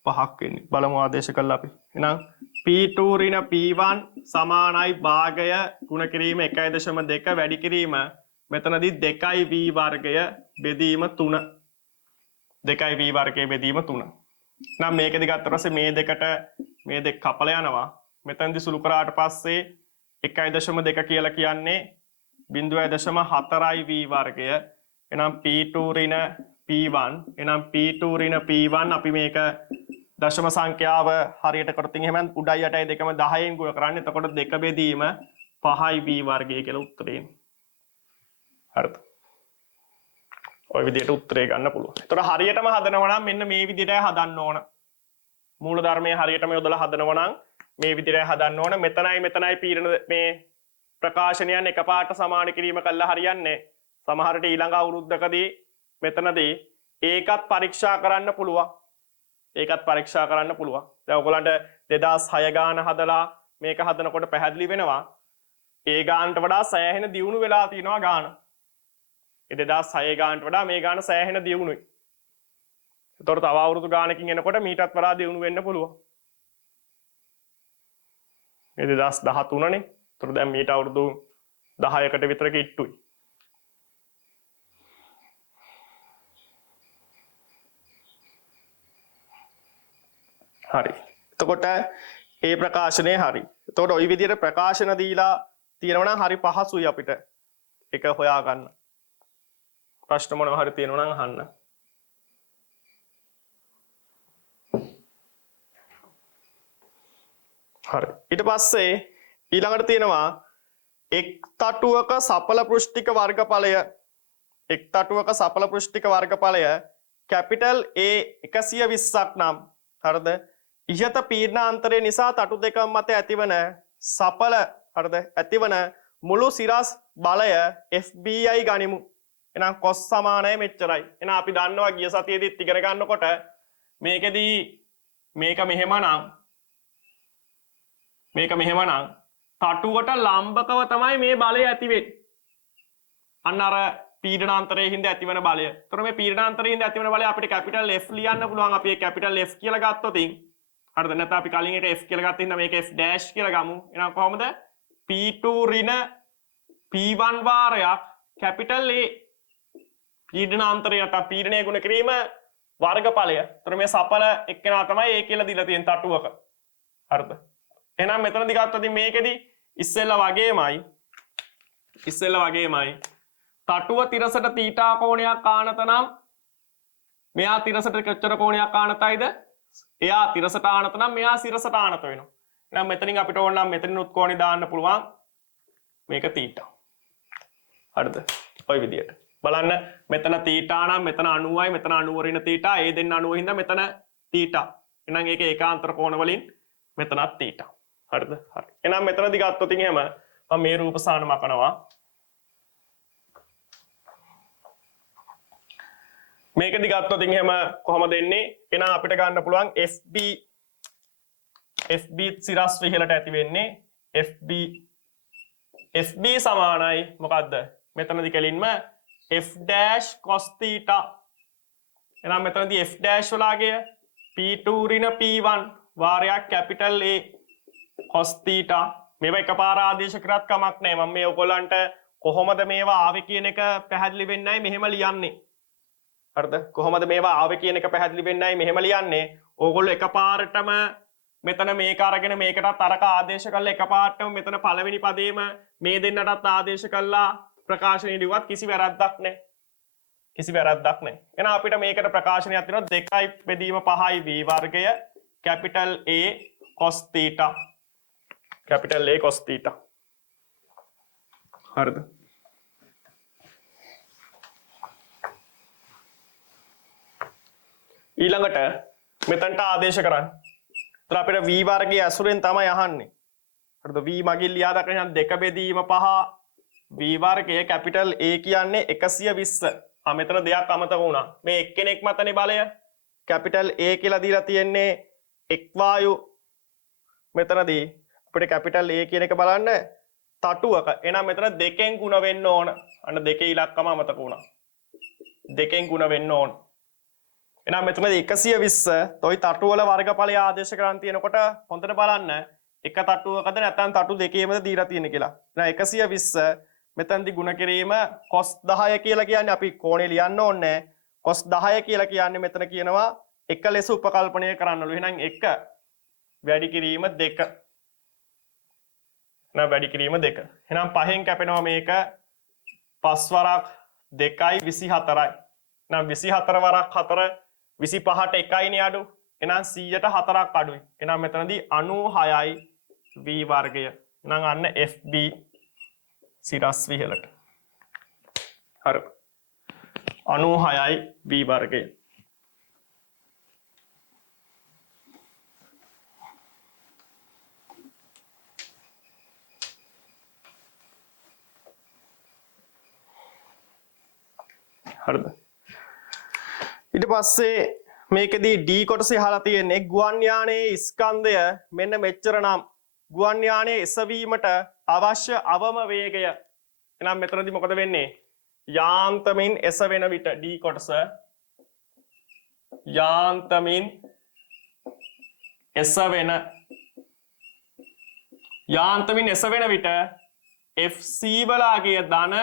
5ක් වෙන්නේ බලමු ආදේශ කළා අපි එහෙනම් p2 ඍණ p1 සමානයි භාගය ගුණ කිරීම 1.2 වැඩි කිරීම මෙතනදී 2යි v වර්ගය බෙදීම 3 2යි v වර්ගය බෙදීම 3 නම් මේකෙදි ගත්ත පස්සේ මේ දෙක කපලා යනවා මෙතනදී සුළු කරාට පස්සේ 1.2 කියලා කියන්නේ 0.4යි v වර්ගය එහෙනම් p2 ඍණ p1 එහෙනම් p2 ඍණ p1 අපි මේක දශම සංඛ්‍යාව හරියට කරොත් එහෙනම් උඩයි යටයි දෙකම 10න් ගුණ කරන්නේ එතකොට 2 බෙදීම 5යි v වර්ගය කියලා උත්තරේ එන්නේ. හරිද? ඔය විදිහට උත්තරේ ගන්න පුළුවන්. එතකොට හරියටම හදනවා නම් මෙන්න මේ විදිහටයි හදන්න ඕන. මූල ධර්මයේ හරියටම යොදලා හදනවා නම් මේ විදිහටයි හදන්න ඕන. මෙතනයි පීඩන මේ ප්‍රකාශනයන් එකපාරට සමාන කිරීම කළා හරියන්නේ. සමහරට ඊළඟ අවුරුද්දකදී මෙතනදී ඒකත් පරීක්ෂා කරන්න පුළුවන්. දැන් ඔයගොල්ලන්ට 2006 ගාන හදලා මේක හදනකොට පැහැදිලි වෙනවා. ඒ ගානට වඩා සෑහෙන දියුණු වෙලා තියෙනවා ගාන. ඒ 2006 ගානට වඩා මේ ගාන සෑහෙන දියුණුයි. ඒතකොට තව අවුරුදු ගානකින් එනකොට මීටත් වඩා දියුණු වෙන්න පුළුවන්. මේ 2013 නේ. ඒතකොට දැන් මීට අවුරුදු 10කට විතර කිට්ටුයි. හරි. එතකොට ඒ ප්‍රකාශනය හරි. එතකොට ওই විදිහට ප්‍රකාශන දීලා තියෙනවා නම් හරි පහසුයි අපිට ඒක හොයා ගන්න. ප්‍රශ්න මොනවා හරි තියෙනවා නම් අහන්න. හරි. ඊට පස්සේ ඊළඟට තියෙනවා එක් තටුවක සඵල පෘෂ්ඨික වර්ගඵලය කැපිටල් A 120ක් නම් හරිද? ඉහත පීඩනාන්තරය නිසා තටු දෙක මත ඇතිවන සඵල හරිද? ඇතිවන මුළු සිරස් බලය FBI ගනිමු. එහෙනම් cos සමානයි මෙච්චරයි. එහෙනම් අපි දන්නවා ගිය සතියේදීත් ඉගෙන ගන්නකොට මේකෙදී මේක මෙහෙමනම් තටුවට ලම්බකව තමයි මේ බලය ඇති වෙන්නේ. අන්න අර පීඩනාන්තරයේ හින්දා ඇතිවන බලය. ඒතර මේ පීඩනාන්තරයේ හින්දා ඇතිවන බලය අපිට කැපිටල් F ලියන්න පුළුවන්. අපි ඒ කැපිටල් F කියලා ගත්තොත් හරිද? නැත්නම් අපි කලින් එක F කියලා ගත්ත හින්දා මේක F ඩෑෂ් කියලා ගමු. එහෙනම් කොහොමද? P2 ඍණ P1 වාරයක් කැපිටල් A පීඩනාන්තරය නැත්නම් පීඩනය ගුණ කිරීම වර්ගඵලය. ඒතර මේ සඵල එක්කෙනා තමයි A කියලා දීලා තියෙන තටුවක. හරිද? එහෙනම් මෙතනදී ගත්තොත් මේකෙදි ඉස්සෙල්ලා වගේමයි තටුව තිරසට තීටා කෝණයක් ආනත නම් මෙයා තිරසට කොච්චර කෝණයක් ආනතයිද? එයා තිරසට ආනත නම් මෙයා සිරසට ආනත වෙනවා. එහෙනම් මෙතනින් අපිට ඕන නම් මෙතනිනුත් කෝණේ දාන්න පුළුවන්. මේක තීටා. හරිද? ඔය විදියට. බලන්න මෙතන තීටා නම් මෙතන 90යි මෙතන 90 ඍණ තීටා. ඒ දෙන්න 90 හින්දා මෙතන තීටා. එහෙනම් ඒක ඒකාන්තර කෝණ වලින් මෙතනත් තීටා. හරිද? හරි. එහෙනම් මෙතනදී ගත්තොත් එහෙම මම මේ රූපසාන මකනවා. මේකදී ගත්තොත් එහෙම කොහොමද එන්නේ? එහෙනම් අපිට ගන්න පුළුවන් FB සිරස් විහෙලට ඇති වෙන්නේ FB සමානයි මොකද්ද? මෙතනදී කෙලින්ම F dash cos theta. එහෙනම් මෙතනදී F dash වලගේ P2 ඍණ P1 වාරයක් කැපිටල් A cos theta. මේවා එකපාර ආදේශ කරත් කමක් නැහැ. මම මේ ඔයගොල්ලන්ට කොහොමද මේවා ආවේ කියන එක පැහැදිලි වෙන්නයි මෙහෙම ලියන්නේ. හරිද? කොහොමද මේවා ආවේ කියන එක පැහැදිලි වෙන්නයි මෙහෙම ලියන්නේ. ඕගොල්ලෝ එකපාරටම මෙතන මේක අරගෙන මේකටත් අරක ආදේශ කරලා එකපාරටම මෙතන පළවෙනි පදේම මේ දෙන්නටත් ආදේශ කළා ප්‍රකාශනය ලියුවත් කිසි වැරද්දක් නැහැ. එහෙනම් අපිට මේකට ප්‍රකාශනයක් තියෙනවා 2 බෙදීම 5යි v වර්ගය capital A cos theta. Capital A cos theta. හරිද? ඊළඟට මෙතනට ආදේශ කරන්න. ඒතර අපිට v වර්ගයේ ඇසුරෙන් තමයි අහන්නේ. හරිද? v මගින් ලියා දක්වන 2 බෙදීම 5 v වර්ගය කැපිටල් A කියන්නේ 120. මෙතන දෙයක් අමතක වුණා. මේ එක්කෙනෙක් මතනේ බලය. කැපිටල් A කියලා දීලා තියෙන්නේ එක් වායු. මෙතනදී අපිට කැපිටල් A කියන එක බලන්න තටුවක. එහෙනම් මෙතන 2කින් ගුණ වෙන්න ඕන. අන්න 2 ඉලක්කම අමතක වුණා. 2කින් ගුණ වෙන්න ඕන. එහෙනම් මෙතන 120 toy තටු වල වර්ගඵලය ආදේශ කරන් තියෙනකොට හොඳට බලන්න එක තටුවකද නැත්නම් තටු දෙකේමද දීලා තියෙන්නේ කියලා. එහෙනම් 120 මෙතනදී ගුණ කිරීම cos 10 කියලා කියන්නේ අපි කෝණේ ලියන්න ඕනේ. cos 10 කියලා කියන්නේ මෙතන කියනවා එක ලෙස උපකල්පනය කරන්නලු. එහෙනම් 1 වැඩි කිරීම 2. වැඩි කිරීම 2. එහෙනම් 5න් කැපෙනවා මේක 5 වරක් 2යි 24යි. එහෙනම් 24 වරක් 4 25ට 1යිනේ අඩු. එහෙනම් 100ට 4ක් අඩුයි. එහෙනම් මෙතනදී 96යි v වර්ගය. එහෙනම් අන්න FB සිරස් විහෙලට. හරි. 96යි v වර්ගය. හරිද? ඊට පස්සේ මේකෙදී D කොටසේ අහලා තියෙන්නේ ගුවන් යානයේ ස්කන්ධය මෙන්න මෙච්චර නම් ගුවන් යානයේ එසවීමට අවශ්‍ය අවම වේගය. එහෙනම් මෙතනදී මොකද වෙන්නේ? යාන්තමින් එසවෙන විට D කොටස යාන්තමින් එසවෙන විට FC වලාගේ ධන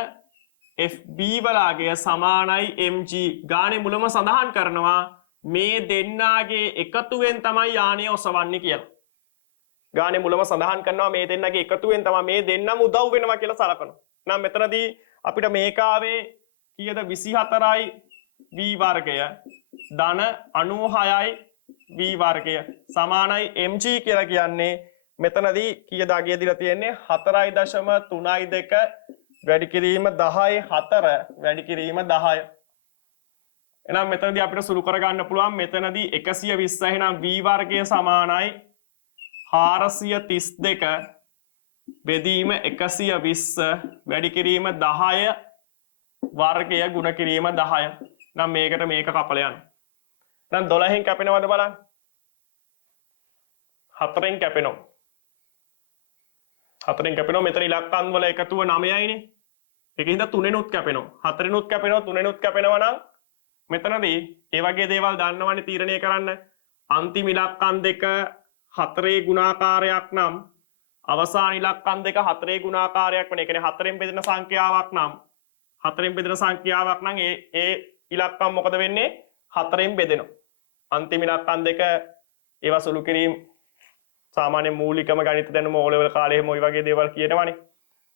FB වලාගේ සමානයි mg. ගානේ මුලම සඳහන් කරනවා මේ දෙන්නාගේ එකතුවෙන් තමයි යානය ඔසවන්නේ කියලා. ගානේ මුලම සඳහන් කරනවා මේ දෙන්නගේ එකතුවෙන් තමයි මේ දෙන්නම උදව් වෙනවා කියලා සලකනවා. එහෙනම් මෙතනදී අපිට මේක ආවේ කීයද 24යි v වර්ගය ධන 96යි v වර්ගය සමානයි mg කියලා කියන්නේ මෙතනදී කීයද අගය දීලා තියෙන්නේ 4.32 වැඩි කිරීම 10 4 වැඩි කිරීම 10. එහෙනම් මෙතනදී අපිට සුළු කරගන්න පුළුවන් මෙතනදී 120 එහෙනම් v වර්ගය සමානයි 432 බෙදීම 120 වැඩි කිරීම 10 වර්ගය ගුණ කිරීම 10. නම් මේකට මේක කපල යනවා. නම් 12න් කැපෙනවද බලන්න. 4න් කැපෙනවා. 4න් කැපෙනවා මෙතන ඉලක්කම් වල එකතුව 9යිනේ. ඒකින්ද 3ෙනුත් කැපෙනවා. 4ෙනුත් කැපෙනවා 3ෙනුත් කැපෙනවා නම් මෙතනදී ඒ වගේ දේවල් දන්නවනේ තීරණය කරන්න. අන්තිම ඉලක්කම් දෙක 4 ගුණාකාරයක් නම් අවසාන ඉලක්කම් දෙක 4 ගුණාකාරයක් වෙන. ඒ කියන්නේ 4ෙන් බෙදෙන සංඛ්‍යාවක් නම් 4ෙන් බෙදෙන සංඛ්‍යාවක් නම් ඒ ඉලක්කම් මොකද වෙන්නේ 4ෙන් බෙදෙනවා. අන්තිම ඉලක්කම් දෙක ඒවා සුළු කිරීම සාමාන්‍ය මූලිකම ගණිත දැනුම ඕ ලෙවල් කාලේ එහෙම ওই වගේ දේවල් කියනවනේ.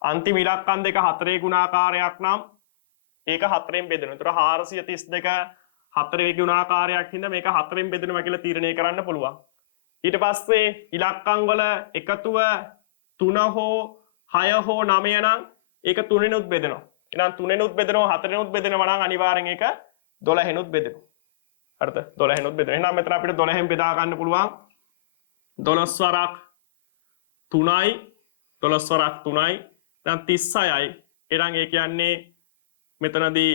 අන්තිම ඉලක්කම් දෙක 4 ගුණාකාරයක් නම් ඒක 4ෙන් බෙදෙනවා. ඒතර 432 4 ගුණාකාරයක් හින්දා මේක 4ෙන් බෙදෙනවා කියලා තීරණය කරන්න පුළුවන්. ඊට පස්සේ ඉලක්කම් වල එකතුව 3 හෝ 6 හෝ 9 නම් ඒක 3ෙනුත් බෙදෙනවා. එහෙනම් 3ෙනුත් බෙදෙනවා 4ෙනුත් බෙදෙනවා නම් අනිවාර්යෙන් ඒක 12ෙනුත් බෙදෙනවා. හරිද? 12ෙනුත් බෙදෙනවා. එහෙනම් මෙතන අපිට 12ෙන් බෙදා ගන්න පුළුවන් 12 වරක් 3යි 12 වරක් 3යි දැන් 36යි. එහෙනම් ඒ කියන්නේ මෙතනදී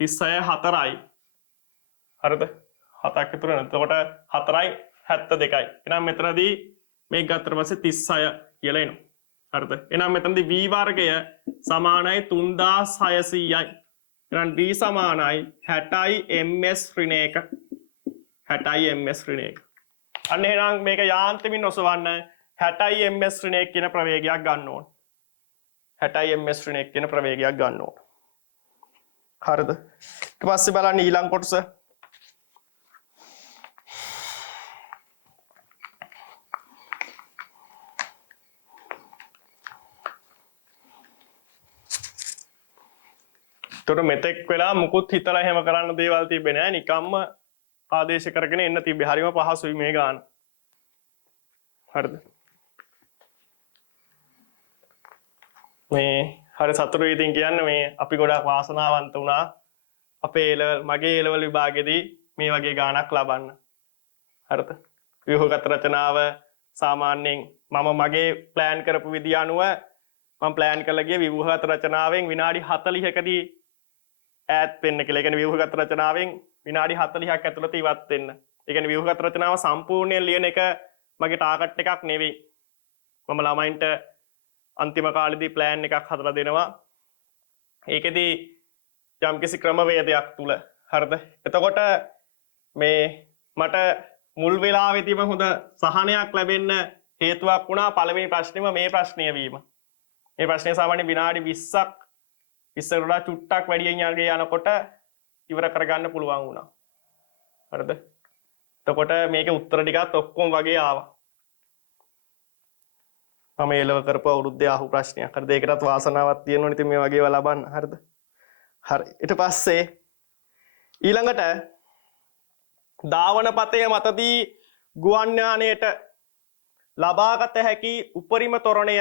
36 4යි. හරිද? 7ක් ඉතුරු වෙනවා. එතකොට 4යි 72යි. එහෙනම් මෙතනදී මේක ගත්තට පස්සේ 36 කියලා එනවා. හරිද? එහෙනම් මෙතනදී v වර්ගය සමානයි 3600යි. එහෙනම් d සමානයි 60යි ms ඍණ 1. 60යි ms ඍණ 1. අන්න එහෙනම් මේක යාන්ත්‍රමින් ඔසවන්න 60යි ms ඍණ 1 කියන ප්‍රවේගයක් ගන්න ඕන. 60යි ms ඍණ 1 කියන ප්‍රවේගයක් ගන්න ඕන. හරිද? ඊට පස්සේ බලන්න ඊළඟ කොටස. තොර මෙතෙක් වෙලා මුකුත් හිතලා එහෙම කරන්න දේවල් තිබෙන්නේ නැහැ. නිකම්ම ආදේශ කරගෙන එන්න තිබ්බේ. හරිම පහසුයි මේ ගාන. හරිද? මේ හරි සතුටුයි ඉතින් කියන්න මේ අපි ගොඩක් වාසනාවන්ත වුණා. අපේ A-level මගේ A-level විභාගෙදී මේ වගේ ගානක් ලබන්න. හරිද? ව්‍යුහගත රචනාව සාමාන්‍යයෙන් මම මගේ ප්ලෑන් කරපු විදිය අනුව මම ප්ලෑන් කරලා ගිය ව්‍යුහගත රචනාවෙන් විනාඩි 40කදී ඈත් වෙන්න කියලා. ඒ කියන්නේ ව්‍යුහගත රචනාවෙන් විනාඩි 40ක් ඇතුළත ඉවත් වෙන්න. ඒ කියන්නේ ව්‍යුහගත රචනාව සම්පූර්ණයෙන් ලියන එක මගේ ටාගට් එකක් නෙවෙයි. මම ළමයින්ට අන්තිම කාලෙදී ප්ලෑන් එකක් හදලා දෙනවා. ඒකෙදී යම්කිසි ක්‍රමවේදයක් තුල. හරිද? එතකොට මේ මට මුල් වෙලාවෙදීම හොඳ සහනයක් ලැබෙන්න හේතුවක් වුණා පළවෙනි ප්‍රශ්නේම මේ ප්‍රශ්නය වීම. මේ ප්‍රශ්නේ සාමාන්‍යයෙන් විනාඩි 20ක් ඉස්සරලා චුට්ටක් වැඩියෙන් යනකොට ඉවර කරගන්න පුළුවන් වුණා. හරිද? එතකොට මේකේ උත්තර ටිකත් ඔක්කොම වගේ ආවා. මම A-level කරපු අවුරුද්දේ අහු ප්‍රශ්නයක්. හරිද? ඒකටත් වාසනාවක් තියෙනවනේ ඉතින් මේ වගේ ඒවා ලබන්න. හරිද? හරි. ඊට පස්සේ ඊළඟට ධාවන පතය මතදී ගුවන් යානයට ලබාගත හැකි උපරිම ත්වරණය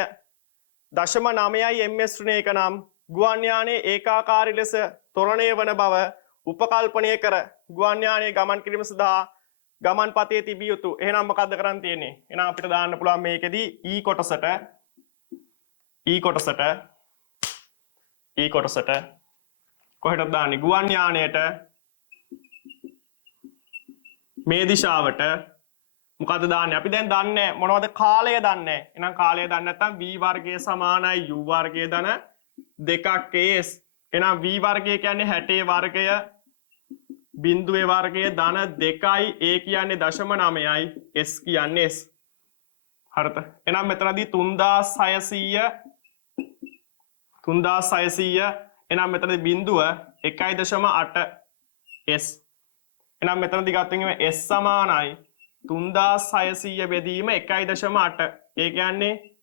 0.9යි ms ඍණ 1 නම් ගුවන් යානයේ ඒකාකාරී ලෙස ත්වරණය වන බව උපකල්පනය කර ගුවන් යානයේ ගමන් කිරීම සඳහා ගමන් පතේ තිබිය යුතු. එහෙනම් මොකද්ද කරන්න තියෙන්නේ? එහෙනම් අපිට දාන්න පුළුවන් මේකෙදී e කොටසට කොහෙටද දාන්නේ? ගුවන් යානයට මේ දිශාවට මොකද්ද දාන්නේ? අපි දැන් දන්නේ මොනවද? කාලය දන්නේ. එහෙනම් කාලය දන්නේ නැත්නම් v වර්ගය සමානයි u වර්ගය ධන 2ක් as. එහෙනම් v වර්ගය කියන්නේ 60 වර්ගය බිඳුවේ වර්ගය ධන 2යි a කියන්නේ 0.9යි s කියන්නේ s. හරිද? එහෙනම් මෙතනදී 3600 එහෙනම් මෙතනදී බිඳුව 1.8 s. එහෙනම් මෙතනදී ගත්තොත් s සමානයි 3600 බෙදීම 1.8 ඒ කියන්නේ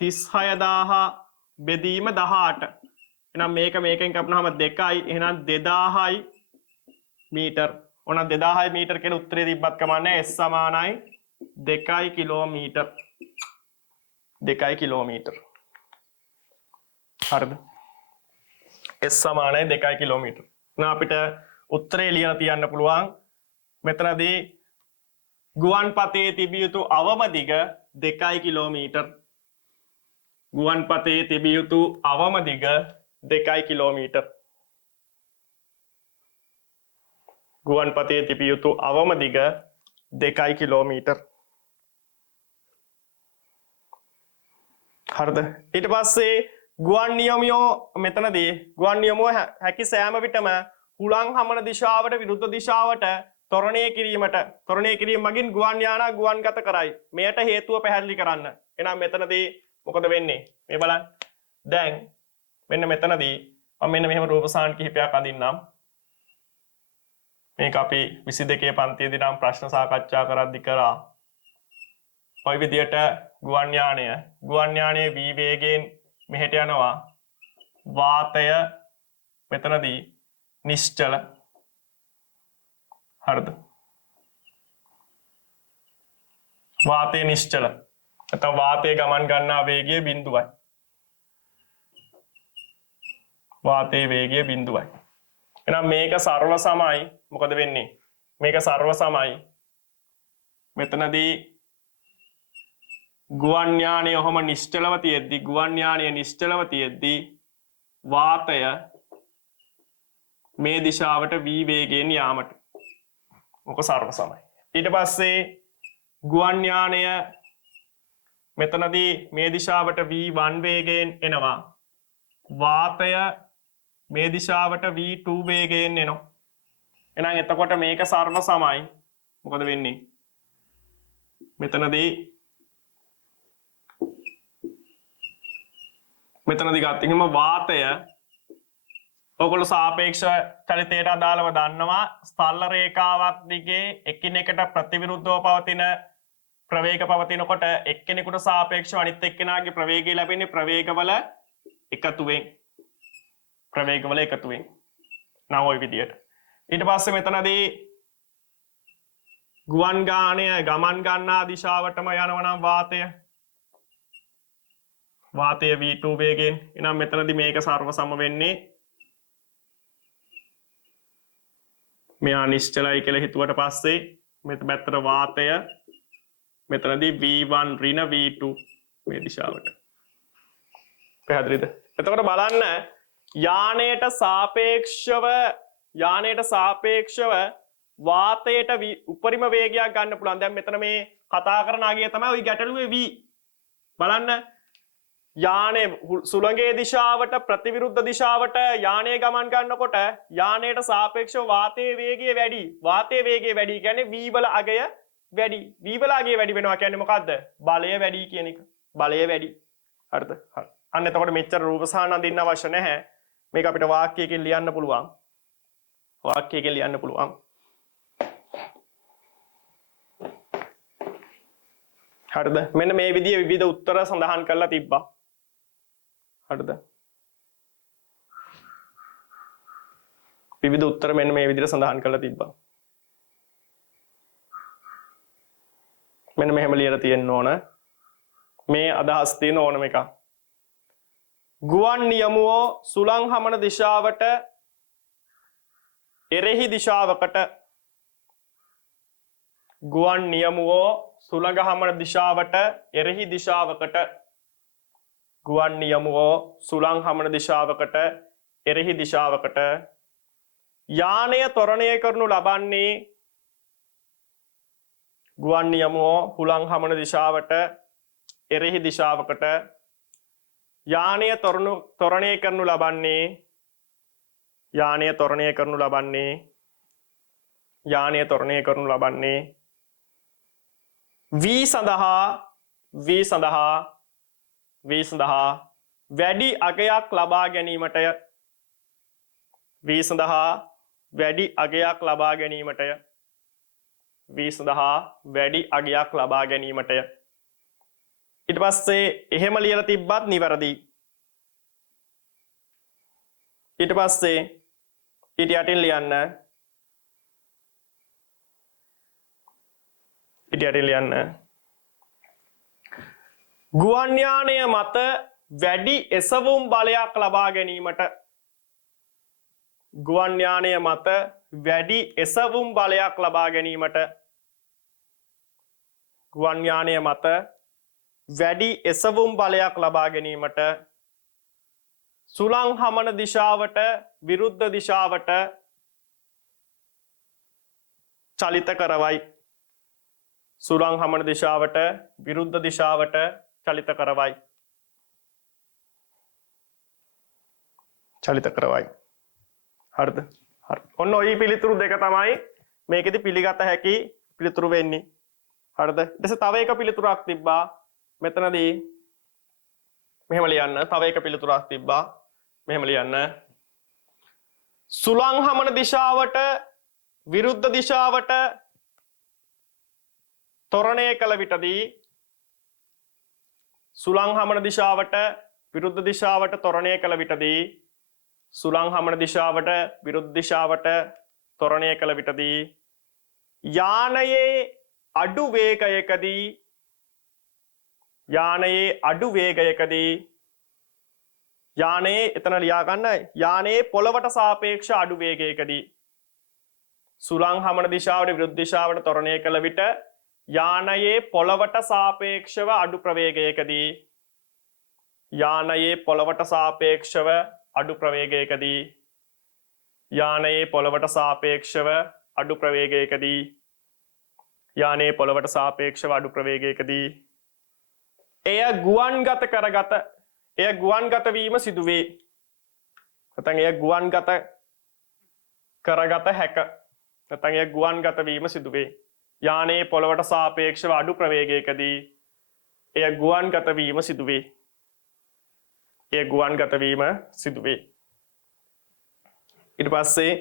36000 බෙදීම 18. එහෙනම් මේකෙන් කපනවාම 2යි. එහෙනම් 2000යි මීටර. ඕන 2000යි මීටර කියලා උත්තරේ තිබ්බත් කමන්නේ. S සමානයි 2 කිලෝමීටර. 2 කිලෝමීටර. හරිද? S සමානයි 2 කිලෝමීටර. එහෙනම් අපිට උත්තරේ ලියලා තියන්න පුළුවන්. මෙතනදී ගුවන් පතේ තිබිය යුතු අවම දිග 2 කිලෝමීටර. ගුවන් පතේ තිබිය යුතු අවම දිග 2 කිලෝමීටර. ගුවන් පතේ තිබිය යුතු අවම දිග 2 කිලෝමීටර. හරිද? ඊට පස්සේ ගුවන් නියමයෝ මෙතනදී ගුවන් නියමෝ හැකි සෑම විටම හුලං හමන දිශාවට විරුද්ධ දිශාවට ත්වරණය කිරීම මගින් ගුවන් යානා ගුවන්ගත කරයි. මෙයට හේතුව පැහැදිලි කරන්න. එහෙනම් මෙතනදී මොකද වෙන්නේ? මේ බලන්න. දැන් මෙන්න මෙතනදී මම මෙන්න මෙහෙම රූපසාන් කිහිපයක් අඳින්නම්. මේක අපි 22 පන්තියේදී නම් ප්‍රශ්න සාකච්ඡා කරද්දී කරා. ඔය විදියට ගුවන් යානයේ v වේගයෙන් මෙහෙට යනවා. වාතය මෙතනදී නිශ්චල. හරිද? වාතය නිශ්චල. නැත්නම් වාතයේ ගමන් ගන්නා වේගය 0යි. වාතයේ වේගය 0යි. එහෙනම් මේක සරල සමයි. මොකද වෙන්නේ? මේක සරල සමයි. මෙතනදී ගුවන් යානය ඔහම නිශ්චලව තියෙද්දි වාතය මේ දිශාවට v වේගයෙන් යාමට. මොක සරල සමයි. ඊට පස්සේ ගුවන් යානය මෙතනදී මේ දිශාවට v1 වේගයෙන් එනවා. වාතය මේ දිශාවට v2 වේගයෙන් එනවා. එහෙනම් එතකොට මේක සරල සමයි. මොකද වෙන්නේ? මෙතනදී ගත්තොත් වාතය ඔයගොල්ලෝ සාපේක්ෂ චලිතයට අදාළව දන්නවා ස්ථල රේඛාවක් දිගේ එකිනෙකට ප්‍රතිවිරුද්ධව පවතින ප්‍රවේග පවතිනකොට එක්කෙනෙකුට සාපේක්ෂව අනිත් එක්කෙනාගේ ප්‍රවේගය ලැබෙන්නේ ප්‍රවේගවල එකතුවෙන්. නම් ওই විදියට. ඊට පස්සේ මෙතනදී ගුවන් ගානය ගමන් ගන්නා දිශාවටම යනවා නම් වාතය v2 වේගයෙන්. එහෙනම් මෙතනදී මේක සර්ව සම වෙන්නේ මෙයා නිශ්චලයි කියලා හිතුවට පස්සේ මෙතන පැත්තට වාතය මෙතනදී v1 ඍණ v2 මේ දිශාවට. පැහැදිලිද? එතකොට බලන්න යානයට සාපේක්ෂව වාතයට උපරිම වේගයක් ගන්න පුළුවන්. දැන් මෙතන මේ කතා කරන අගය තමයි ওই ගැටලුවේ v. බලන්න යානයේ සුළඟේ දිශාවට ප්‍රතිවිරුද්ධ දිශාවට යානය ගමන් ගන්නකොට යානයට සාපේක්ෂව වාතයේ වේගය වැඩි. වාතයේ වේගය වැඩි කියන්නේ v වල අගය වැඩි. v වල අගය වැඩි වෙනවා කියන්නේ මොකද්ද? බලය වැඩි කියන එක. බලය වැඩි. හරිද? හරි. අන්න එතකොට මෙච්චර රූපසාන අඳින්න අවශ්‍ය නැහැ. මේක අපිට වාක්‍යයකින් ලියන්න පුළුවන්. හරිද? මෙන්න මේ විදිහේ විවිධ උත්තර සඳහන් කරලා තිබ්බා. හරිද? විවිධ උත්තර මෙන්න මේ විදිහට සඳහන් කරලා තිබ්බා. මෙන්න මෙහෙම ලියලා තියෙන්න ඕන. මේ අදහස් තියෙන ඕනම එකක්. ගුවන් නියමුවෝ සුළං හමන දිශාවට එරෙහි දිශාවකට ගුවන් නියමුවෝ සුළඟ හමන දිශාවට එරෙහි දිශාවකට ගුවන් නියමුවෝ සුළං හමන දිශාවකට එරෙහි දිශාවකට යානය ත්වරණය කරනු ලබන්නේ ගුවන් නියමුවෝ හුලං හමන දිශාවට එරෙහි දිශාවකට යානය ත්වරණය කරනු ලබන්නේ v සඳහා වැඩි අගයක් ලබා ගැනීමටය. v සඳහා වැඩි අගයක් ලබා ගැනීමටය. ඊට පස්සේ එහෙම ලියලා තිබ්බත් නිවැරදි. ඊට පස්සේ ඊට යටින් ලියන්න. ඊට යටින් ලියන්න. ගුවන් යානය මත වැඩි එසවුම් බලයක් ලබා ගැනීමට ගුවන් යානය මත වැඩි එසවුම් බලයක් ලබා ගැනීමට ගුවන් යානය මත වැඩි එසවුම් බලයක් ලබා ගැනීමට සුළං හමන දිශාවට විරුද්ධ දිශාවට චලිත කරවයි. සුළං හමන දිශාවට විරුද්ධ දිශාවට චලිත කරවයි. චලිත කරවයි. හරිද? හරි. ඔන්න ඔය පිළිතුරු දෙක තමයි මේකෙදි පිළිගත හැකි පිළිතුරු වෙන්නේ. හරිද? ඊට පස්සේ තව එක පිළිතුරක් තිබ්බා. මෙතනදී මෙහෙම ලියන්න. තව එක පිළිතුරක් තිබ්බා. මෙහෙම ලියන්න. සුළං හමන දිශාවට විරුද්ධ දිශාවට ත්වරණය කළ විටදී සුළං හමන දිශාවට විරුද්ධ දිශාවට ත්වරණය කළ විටදී සුළං හමන දිශාවට විරුද්ධ දිශාවට ත්වරණය කළ විටදී යානයේ අඩු වේගයකදී යානයේ එතන ලියා ගන්න යානයේ පොළවට සාපේක්ෂ අඩු වේගයකදී සුළං හමන දිශාවට විරුද්ධ දිශාවට ත්වරණය කළ විට යානයේ පොළවට සාපේක්ෂව අඩු ප්‍රවේගයකදී යානයේ පොළවට සාපේක්ෂව අඩු ප්‍රවේගයකදී යානයේ පොළවට සාපේක්ෂව අඩු ප්‍රවේගයකදී යානයේ පොළවට සාපේක්ෂව අඩු ප්‍රවේගයකදී එය ගුවන්ගත කරගත එය ගුවන්ගත වීම සිදුවේ. නැත්නම් එය ගුවන්ගත කරගත හැක. නැත්නම් එය ගුවන්ගත වීම සිදුවේ. යානයේ පොළවට සාපේක්ෂව අඩු ප්‍රවේගයකදී එය ගුවන්ගත වීම සිදුවේ. එය ගුවන්ගත වීම සිදුවේ. ඊට පස්සේ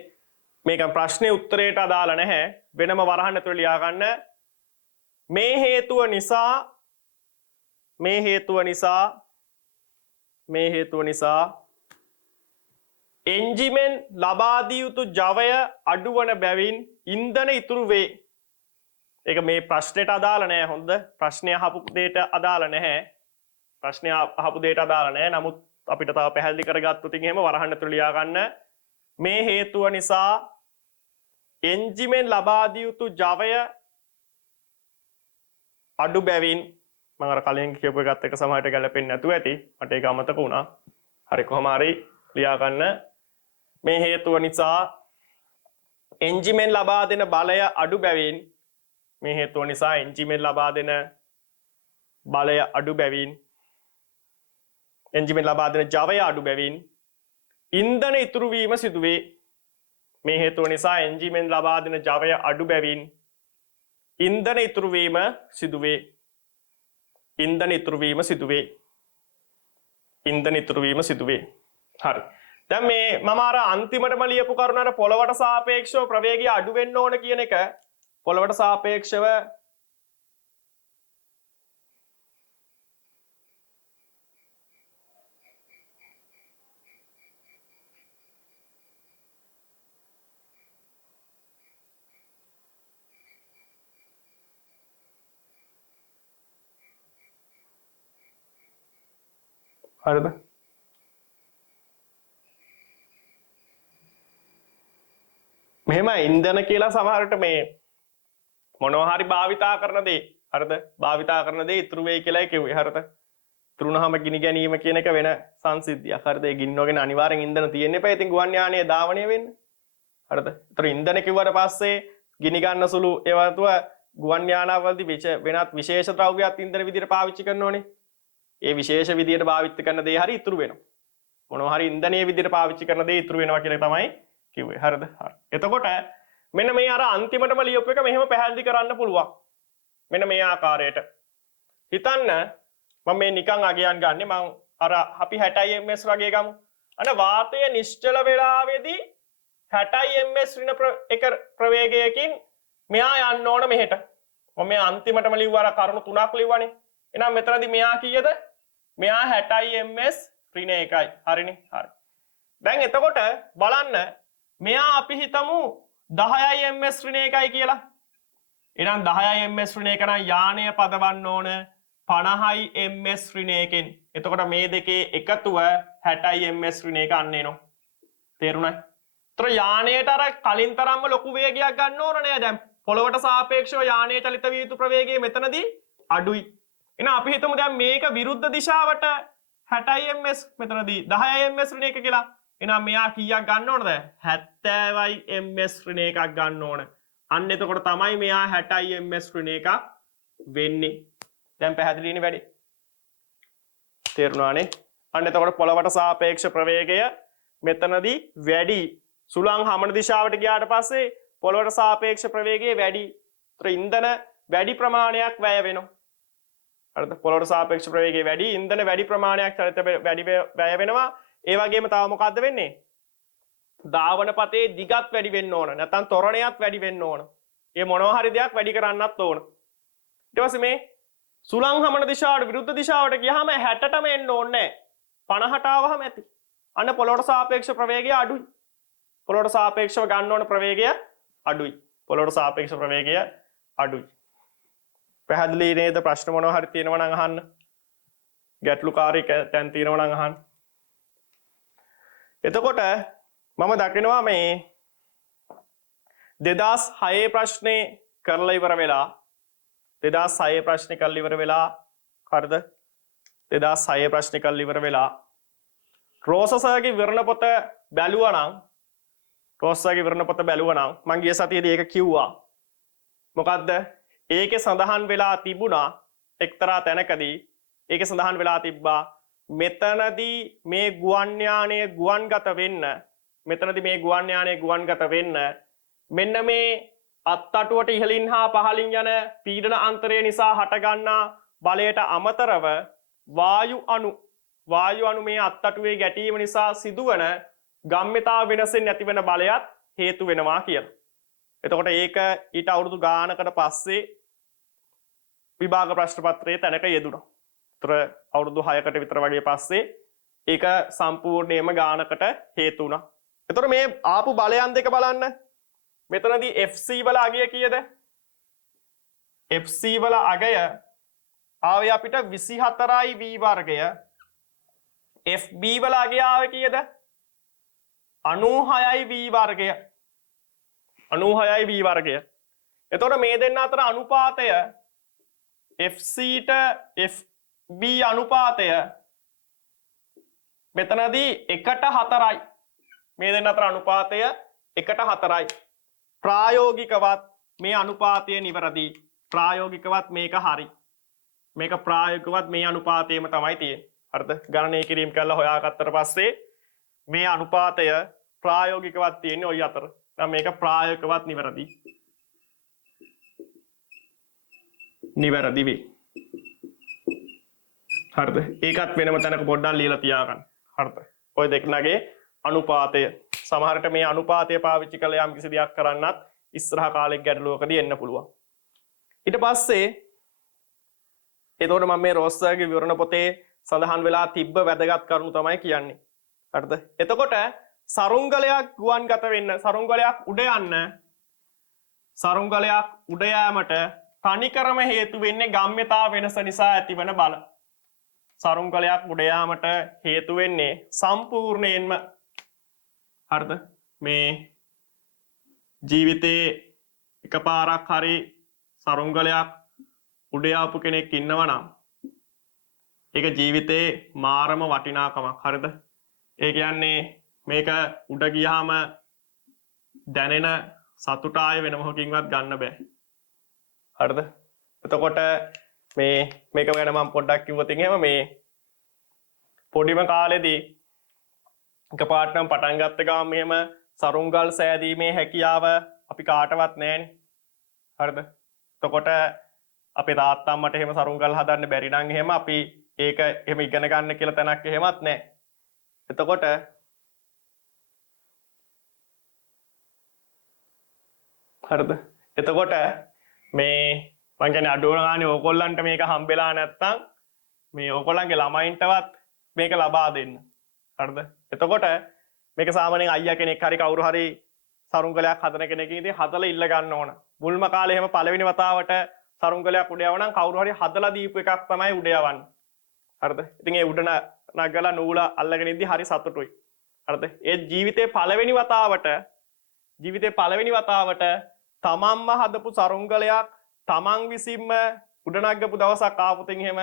මේක ප්‍රශ්නේ උත්තරයට අදාළ නැහැ. වෙනම වරහන් ඇතුළේ ලියා ගන්න. මේ හේතුව නිසා එන්ජිමෙන් ලබා දිය යුතු ජවය අඩුවන බැවින් ඉන්ධන ඉතුරු වේ. ඒක මේ ප්‍රශ්නෙට අදාළ නැහැ. හොඳ ප්‍රශ්නය අහපු දෙයට අදාළ නැහැ. ප්‍රශ්නය අහපු දෙයට අදාළ නැහැ. නමුත් අපිට තව පැහැදිලි කරගත්තොත් එහෙම වරහන් ඇතුළේ ලියා ගන්න. මේ හේතුව නිසා එන්ජිමෙන් ලබා දිය යුතු ජවය අඩු බැවින් මම අර කලින් කියපු එකත් එක සමහරට ගැලපෙන්නේ නැතුව ඇති. මට ඒක අමතක වුණා. හරි කොහොම හරි ලියා ගන්න. මේ හේතුව නිසා එන්ජිමෙන් ලබා දෙන බලය අඩු බැවින් මේ හේතුව නිසා එන්ජිමෙන් ලබා දෙන බලය අඩු බැවින් එන්ජිමෙන් ලබා දෙන ජවය අඩු බැවින් ඉන්ධන ඉතුරු වීම සිදුවේ. මේ හේතුව නිසා එන්ජිමෙන් ලබා දෙන ජවය අඩු බැවින් ඉන්ධන ඉතුරු වීම සිදුවේ. ඉන්ධන ඉතුරු වීම සිදුවේ. ඉන්ධන ඉතුරු වීම සිදුවේ. හරි. දැන් මේ මම අර අන්තිමටම ලියපු කරුණ අර පොළවට සාපේක්ෂව ප්‍රවේගය අඩු වෙන්න ඕන කියන එක පොළවට සාපේක්ෂව හරිද? මෙහෙම ඉන්ධන කියලා සමහරට මේ මොනවා හරි භාවිතා කරන දේ හරිද? භාවිතා කරන දේ ඉතුරු වෙයි කියලා කිව්වේ හරිද? ඉතුරුනහම ගිනි ගැනීම කියන එක වෙන සංසිද්ධියක් හරිද? ඒ ගින්නවගෙන අනිවාර්යෙන් ඉන්ධන තියෙන්න එපා. ඉතින් ගුවන් යානයේ ධාවනය වෙන්න හරිද? ඒතර ඉන්ධන කිව්වට පස්සේ ගිනි ගන්න සුළු ඒවතුව ගුවන් යානාවලදී වෙනත් විශේෂ ද්‍රව්‍යයක් ඉන්ධන විදිහට පාවිච්චි කරන්න ඕනේ. ඒ විශේෂ විදිහට භාවිත කරන දේ හරි ඉතුරු වෙනවා. මොනවා හරි ඉන්ධනීය විදිහට පාවිච්චි කරන දේ ඉතුරු වෙනවා කියලා තමයි කිව්වේ. හරිද? හරි. එතකොට මෙන්න මේ අර අන්තිමටම ලියපු එක මෙහෙම පැහැදිලි කරන්න පුළුවන්. මෙන්න මේ ආකාරයට. හිතන්න මම මේ නිකන් අගයන් ගන්නෙ මම අර අපි 60 ms වගේ ගමු. අන්න වාතය නිශ්චල වෙලාවේදී 60 ms ඍණ එක ප්‍රවේගයකින් මෙහා යන්න ඕන මෙහෙට. මම මේ අන්තිමටම ලිව්වා අර කරුණු තුනක් ලිව්වනේ. එහෙනම් මෙතනදී මෙයා කීයද? මෙයා 60යි ms ඍණ 1යි. හරිනේ. හරි. දැන් එතකොට බලන්න මෙයා අපි හිතමු 10යි ms ඍණ 1යි කියලා. එහෙනම් 10යි ms ඍණ 1 නම් යානය පදවන්න ඕන 50යි ms ඍණ 1කින්. එතකොට මේ දෙකේ එකතුව 60යි ms ඍණ 1 අන්න එනවා. තේරුණාද? ඒතර යානයට අර කලින් තරම්ම ලොකු වේගයක් ගන්න ඕන නෑ. දැන් පොළොවට සාපේක්ෂව යානයේ චලිත විය යුතු ප්‍රවේගය මෙතනදී අඩුයි. එහෙනම් අපි හිතමු දැන් මේක විරුද්ධ දිශාවට 60යි ms මෙතනදී 10යි ms ඍණ 1 කියලා. එහෙනම් මෙයා කීයක් ගන්න ඕනද? 70යි ms ඍණ 1ක් ගන්න ඕන. අන්න එතකොට තමයි මෙයා 60යි ms ඍණ 1ක් වෙන්නේ. දැන් පැහැදිලිනේ වැඩි. තේරුණානේ? අන්න එතකොට පොළවට සාපේක්ෂ ප්‍රවේගය මෙතනදී වැඩි. සුළං හමන දිශාවට ගියාට පස්සේ පොළවට සාපේක්ෂ ප්‍රවේගය වැඩි. ඒතර ඉන්ධන වැඩි ප්‍රමාණයක් වැය වෙනවා. හරිද? පොළවට සාපේක්ෂ ප්‍රවේගය වැඩි, ඉන්ධන වැඩි ප්‍රමාණයක් වැඩි වැය වෙනවා. ඒ වගේම තව මොකද්ද වෙන්නේ? ධාවන පතේ දිගත් වැඩි වෙන්න ඕන. නැත්නම් ත්වරණයත් වැඩි වෙන්න ඕන. මේ මොනවා හරි දෙයක් වැඩි කරන්නත් ඕන. ඊට පස්සේ මේ සුළං හමන දිශාවට විරුද්ධ දිශාවට ගියාම 60ටම එන්න ඕනේ නැහැ. 50ට ආවම ඇති. අන්න පොළොවට සාපේක්ෂ ප්‍රවේගය අඩුයි. පොළොවට සාපේක්ෂව ගන්න ඕන ප්‍රවේගය අඩුයි. පොළොවට සාපේක්ෂ ප්‍රවේගය අඩුයි. පැහැදිලි නේද? ප්‍රශ්න මොනවා හරි තියෙනවා නම් අහන්න. ගැටලුකාරී තැන් තියෙනවා නම් අහන්න. එතකොට මම දකිනවා මේ 2006 ප්‍රශ්නේ කරලා ඉවර වෙලා 2006 ප්‍රශ්නේ කරලා ඉවර වෙලා හරිද? 2006 ප්‍රශ්නේ කරලා ඉවර වෙලා රෝසසගේ විවරණ පොත බැලුවා නම් රෝසසගේ විවරණ පොත බැලුවා නම් මම ගිය සතියේදී ඒක කිව්වා. මොකද්ද? ඒකේ සඳහන් වෙලා තිබුණා එක්තරා තැනකදී ඒකේ සඳහන් වෙලා තිබ්බා මෙතනදී මේ ගුවන් යානය ගුවන්ගත වෙන්න මෙතනදී මේ ගුවන් යානය ගුවන්ගත වෙන්න මෙන්න මේ අත්තටුවට ඉහළින් හා පහළින් යන පීඩන අන්තරය නිසා හටගන්නා බලයට අමතරව වායු අණු මේ අත්තටුවේ ගැටීම නිසා සිදුවන ගම්ම්‍යතාව වෙනසෙන් ඇතිවන බලයත් හේතු වෙනවා කියලා. එතකොට ඒක ඊට අවුරුදු ගානකට පස්සේ විභාග ප්‍රශ්න පත්‍රයේ තැනක යෙදුණා. ඒතර අවුරුදු 6කට විතර වගේ පස්සේ ඒක සම්පූර්ණයෙන්ම ගානකට හේතු වුණා. එතකොට මේ ආපු බලයන් දෙක බලන්න. මෙතනදී FC වල අගය කීයද? FC වල අගය ආවේ අපිට 24යි v වර්ගය. FB වල අගය ආවේ කීයද? 96යි v වර්ගය. 96යි v වර්ගය. එතකොට මේ දෙන්න අතර අනුපාතය FC ට FB අනුපාතය මෙතනදී 1:4යි. මේ දෙන්න අතර අනුපාතය 1:4යි. ප්‍රායෝගිකවත් මේ අනුපාතය නිවැරදි. ප්‍රායෝගිකවත් මේක හරි. මේක ප්‍රායෝගිකවත් මේ අනුපාතයම තමයි තියෙන්නේ. හරිද? ගණනය කිරීම කරලා හොයාගත්තට පස්සේ මේ අනුපාතය ප්‍රායෝගිකවත් තියෙන්නේ ওই අතර. දැන් මේක ප්‍රායෝගිකවත් නිවැරදි. නිවැරදි වේ. හරිද? ඒකත් වෙනම තැනක පොඩ්ඩක් ලියලා තියාගන්න. හරිද? ඔය දෙකනගේ අනුපාතය සමහරට මේ අනුපාතය පාවිච්චි කරලා යම් කිසි දෙයක් කරන්නත් ඉස්සරහ කාලෙක ගැටලුවකදී එන්න පුළුවන්. ඊට පස්සේ එතකොට මම මේ රෝස්සගේ විවරණ පොතේ සඳහන් වෙලා තිබ්බ වැදගත් කරුණු තමයි කියන්නේ. හරිද? එතකොට සරුංගලයක් ගුවන්ගත වෙන්න සරුංගලයක් උඩ යන්න සරුංගලයක් උඩ යාමට තනිකරම හේතු වෙන්නේ ගම්ම්‍යතාව වෙනස නිසා ඇතිවන බල. සරුංගලයක් උඩ යාමට හේතු වෙන්නේ සම්පූර්ණයෙන්ම හරිද? මේ ජීවිතේ එකපාරක් හරි සරුංගලයක් උඩ යාපු කෙනෙක් ඉන්නවා නම් ඒක ජීවිතේ මාරම වටිනාකමක්. හරිද? ඒ කියන්නේ මේක උඩ ගියාම දැනෙන සතුට ආය වෙන මොහොකින්වත් ගන්න බෑ. හරිද? එතකොට මේක ගැන මම පොඩ්ඩක් කිව්වොත් එහෙම මේ පොඩිම කාලෙදී එකපාරටම පටන් ගත්ත ගමන් මෙහෙම සරුංගල් සෑදීමේ හැකියාව අපි කාටවත් නැහැනේ. හරිද? එතකොට අපේ තාත්තා අම්මට එහෙම සරුංගල් හදන්න බැරි නම් එහෙම අපි ඒක එහෙම ඉගෙන ගන්න කියලා තැනක් එහෙමත් නැහැ. එතකොට හරිද? එතකොට මේ මං කියන්නේ අඩුව ගානේ ඕගොල්ලන්ට මේක හම්බෙලා නැත්තම් මේ ඕගොල්ලන්ගේ ළමයින්ටවත් මේක ලබා දෙන්න. හරිද? එතකොට මේක සාමාන්‍යයෙන් අයියා කෙනෙක් හරි කවුරු හරි සරුංගලයක් හදන කෙනකින් ඉතින් හදලා ඉල්ල ගන්න ඕන. මුල්ම කාලේ එහෙම පළවෙනි වතාවට සරුංගලයක් උඩ යවනම් කවුරු හරි හදලා දීපු එකක් තමයි උඩ යවන්නේ. හරිද? ඉතින් ඒ උඩ නගලා නූල අල්ලගෙන ඉඳි හරි සතුටුයි. හරිද? ඒ ජීවිතේ පළවෙනි වතාවට තමන්ම හදපු සරුංගලයක් තමන් විසින්ම උඩ නගපු දවසක් ආපුතින් එහෙම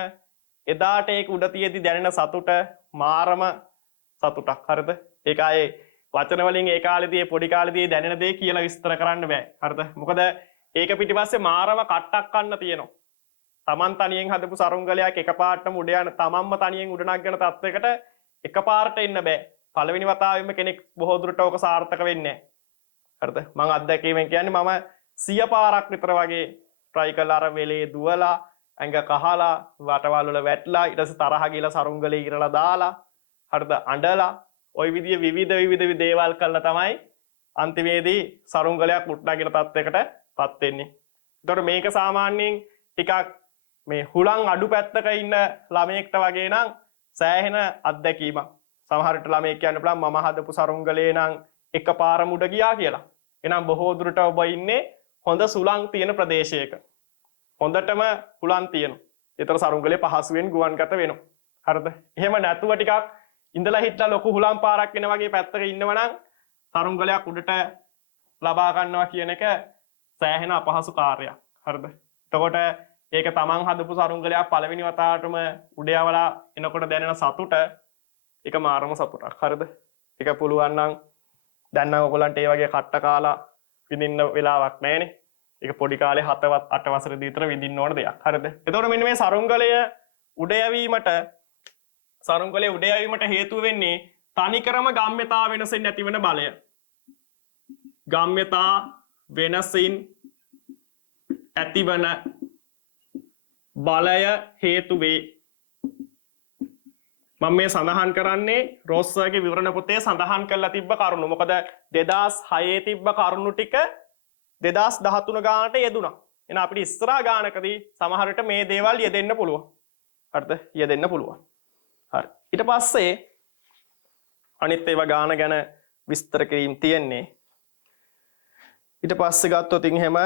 එදාට ඒක උඩ තියෙදි දැනෙන සතුට මාරම සතුටක්. හරිද? ඒක ආයේ වචන වලින් ඒ කාලේදී පොඩි කාලේදී දැනෙන දේ කියලා විස්තර කරන්න බෑ. හරිද? මොකද ඒක පිටිපස්සේ මාරම කට්ටක් ගන්න තියෙනවා. තමන් තනියෙන් හදපු සරුංගලයක් එකපාරටම උඩ යන තමන්ම තනියෙන් උඩ නගන තත්වයකට එකපාරට එන්න බෑ. පළවෙනි වතාවෙම කෙනෙක් බොහෝ දුරට ඕක සාර්ථක වෙන්නේ නැහැ. හරිද? මම අත්දැකීමෙන් කියන්නේ මම 100 පාරක් විතර වගේ try කළා අර වෙලේ දුවලා ඇඟ කහලා වටවල් වල වැටලා ඊට පස්සේ තරහ ගිහලා සරුංගලේ ඉරලා දාලා හරිද අඬලා ওই විදිය විවිධ දේවල් කළා තමයි අන්තිමේදී සරුංගලයක් උට්ටාගෙන තත්වයකටපත් වෙන්නේ. ඒතකොට මේක සාමාන්‍යයෙන් ටිකක් මේ හුලං අඩු පැත්තක ඉන්න ළමයෙක්ට වගේ නම් සෑහෙන අත්දැකීමක්. සමහර විට ළමයෙක් කියන්න පුළුවන් මම හදපු සරුංගලේ නම් එකපාරම උඩ ගියා කියලා. එහෙනම් බොහෝ දුරට ඔබ ඉන්නේ හොඳ සුළං තියෙන ප්‍රදේශයක. හොඳටම හුලං තියෙනවා. ඒතර සරුංගලේ පහසුවෙන් ගුවන්ගත වෙනවා. හරිද? එහෙම නැතුව ටිකක් ඉඳලා හිටලා ලොකු හුලං පාරක් වෙන වගේ පැත්තක ඉන්නවා නම් සරුංගලයක් උඩට ලබා ගන්නවා කියන එක සෑහෙන අපහසු කාර්යයක්. හරිද? එතකොට ඒක තමන් හදපු සරුංගලයක් පළවෙනි වතාවටම උඩ යවලා එනකොට දැනෙන සතුට ඒක මාරම සතුටක්. හරිද? ඒක පුළුවන් නම් දැන් නම් ඔයගොල්ලන්ට ඒ වගේ කට්ට කාලා විඳින්න වෙලාවක් නැහැනේ. ඒක පොඩි කාලේ 7 වසරේදී විතර විඳින්න ඕන දෙයක්. හරිද? එතකොට මෙන්න මේ සරුංගලය උඩ යැවීමට හේතුව වෙන්නේ තනිකරම ගම්‍යතා වෙනසින් ඇතිවන බලය. ගම්‍යතා වෙනසින් ඇතිවන බලය හේතු වේ. මම මේ සඳහන් කරන්නේ රොස්සගේ විවරණ පොතේ සඳහන් කරලා තිබ්බ කරුණු. මොකද 2006 තිබ්බ කරුණු ටික 2013 ගානට යෙදුණා. එහෙනම් අපිට ඉස්සරහා ගානකදී සමහර විට මේ දේවල් යෙදෙන්න පුළුවන්. හරිද? යෙදෙන්න පුළුවන්. හරි. ඊට පස්සේ අනිත් ඒවා ගාන ගැන විස්තර කිරීම තියෙන්නේ. ඊට පස්සේ ගත්තොත් එහෙම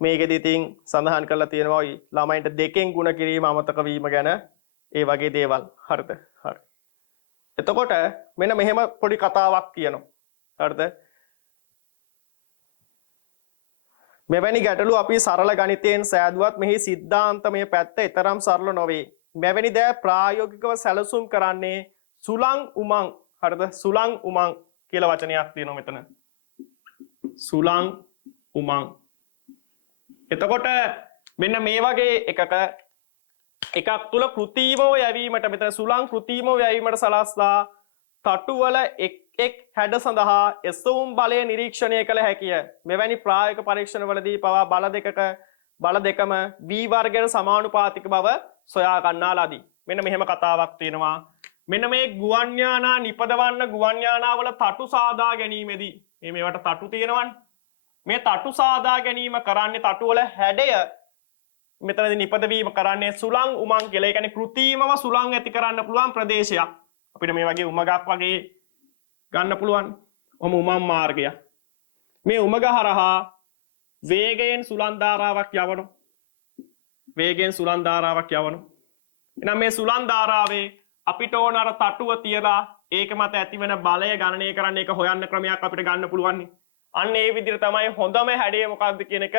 මේකෙදි ඉතින් සඳහන් කරලා තියෙනවා ළමයින්ට දෙකෙන් ಗುಣ කිරීම අමතක වීම ගැන ඒ වගේ දේවල්. හරිද? හරි. එතකොට මෙන්න මෙහෙම පොඩි කතාවක් කියනවා. හරිද? මෙවැනි ගැටලු අපි සරල ගණිතයෙන් සෑදුවත් මෙහි සිද්ධාන්තමය පැත්ත ඊතරම් සරල නොවේ. මෙවැනි දෑ ප්‍රායෝගිකව සැලසුම් කරන්නේ සුළං උමං. හරිද? සුළං උමං කියලා වචනයක් තියෙනවා මෙතන. සුළං උමං. එතකොට මෙන්න මේ වගේ එකක් තුල කෘතිමව යැවීමට මෙතන සුළං කෘතිමව යැවීමට සලස්ලා තටුවල එක් හැඩ සඳහා එසවුම් බලය නිරීක්ෂණය කළ හැකිය. මෙවැනි ප්‍රායෝගික පරීක්ෂණවලදී පවා බල දෙකම v වර්ගයට සමානුපාතික බව සොයා ගන්නා ලදී. මෙන්න මෙහෙම කතාවක් තියෙනවා. මෙන්න මේ ගුවන් යානා නිපදවන්න ගුවන් යානාවල තටු සාදා ගැනීමේදී මේවට තටු තියෙනවනේ. මේ තටු සාදා ගැනීම කරන්නේ තටුවල හැඩය මෙතනදී නිපදවීම කරන්නේ සුළං උමං කියලා. ඒ කියන්නේ කෘතිමව සුළං ඇති කරන්න පුළුවන් ප්‍රදේශයක්. අපිට මේ වගේ උමගක් වගේ ගන්න පුළුවන්. ඔහම උමං මාර්ගය. මේ උමග හරහා වේගයෙන් සුළං ධාරාවක් යවනවා. එහෙනම් මේ සුළං ධාරාවේ අපිට ඕන අර තටුව තියලා ඒක මත ඇතිවන බලය ගණනය කරන්න ඒක හොයන්න ක්‍රමයක් අපිට ගන්න පුළුවන්. අන්න ඒ විදිහට තමයි හොඳම හැඩය මොකක්ද කියන එක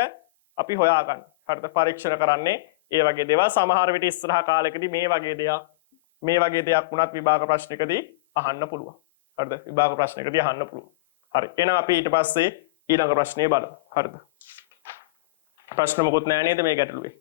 අපි හොයාගන්න. හරිද? පරීක්ෂණ කරන්නේ ඒ වගේ දේවල්. සමහර විට ඉස්සරහා කාලෙකදී මේ වගේ දෙයක් වුණත් විභාග ප්‍රශ්නකදී අහන්න පුළුවන්. හරිද? විභාග ප්‍රශ්නකදී අහන්න පුළුවන්. හරි. එහෙනම් අපි ඊට පස්සේ ඊළඟ ප්‍රශ්නේ බලමු. හරිද? ප්‍රශ්න මොකුත් නැහැ නේද මේ ගැටලුවේ?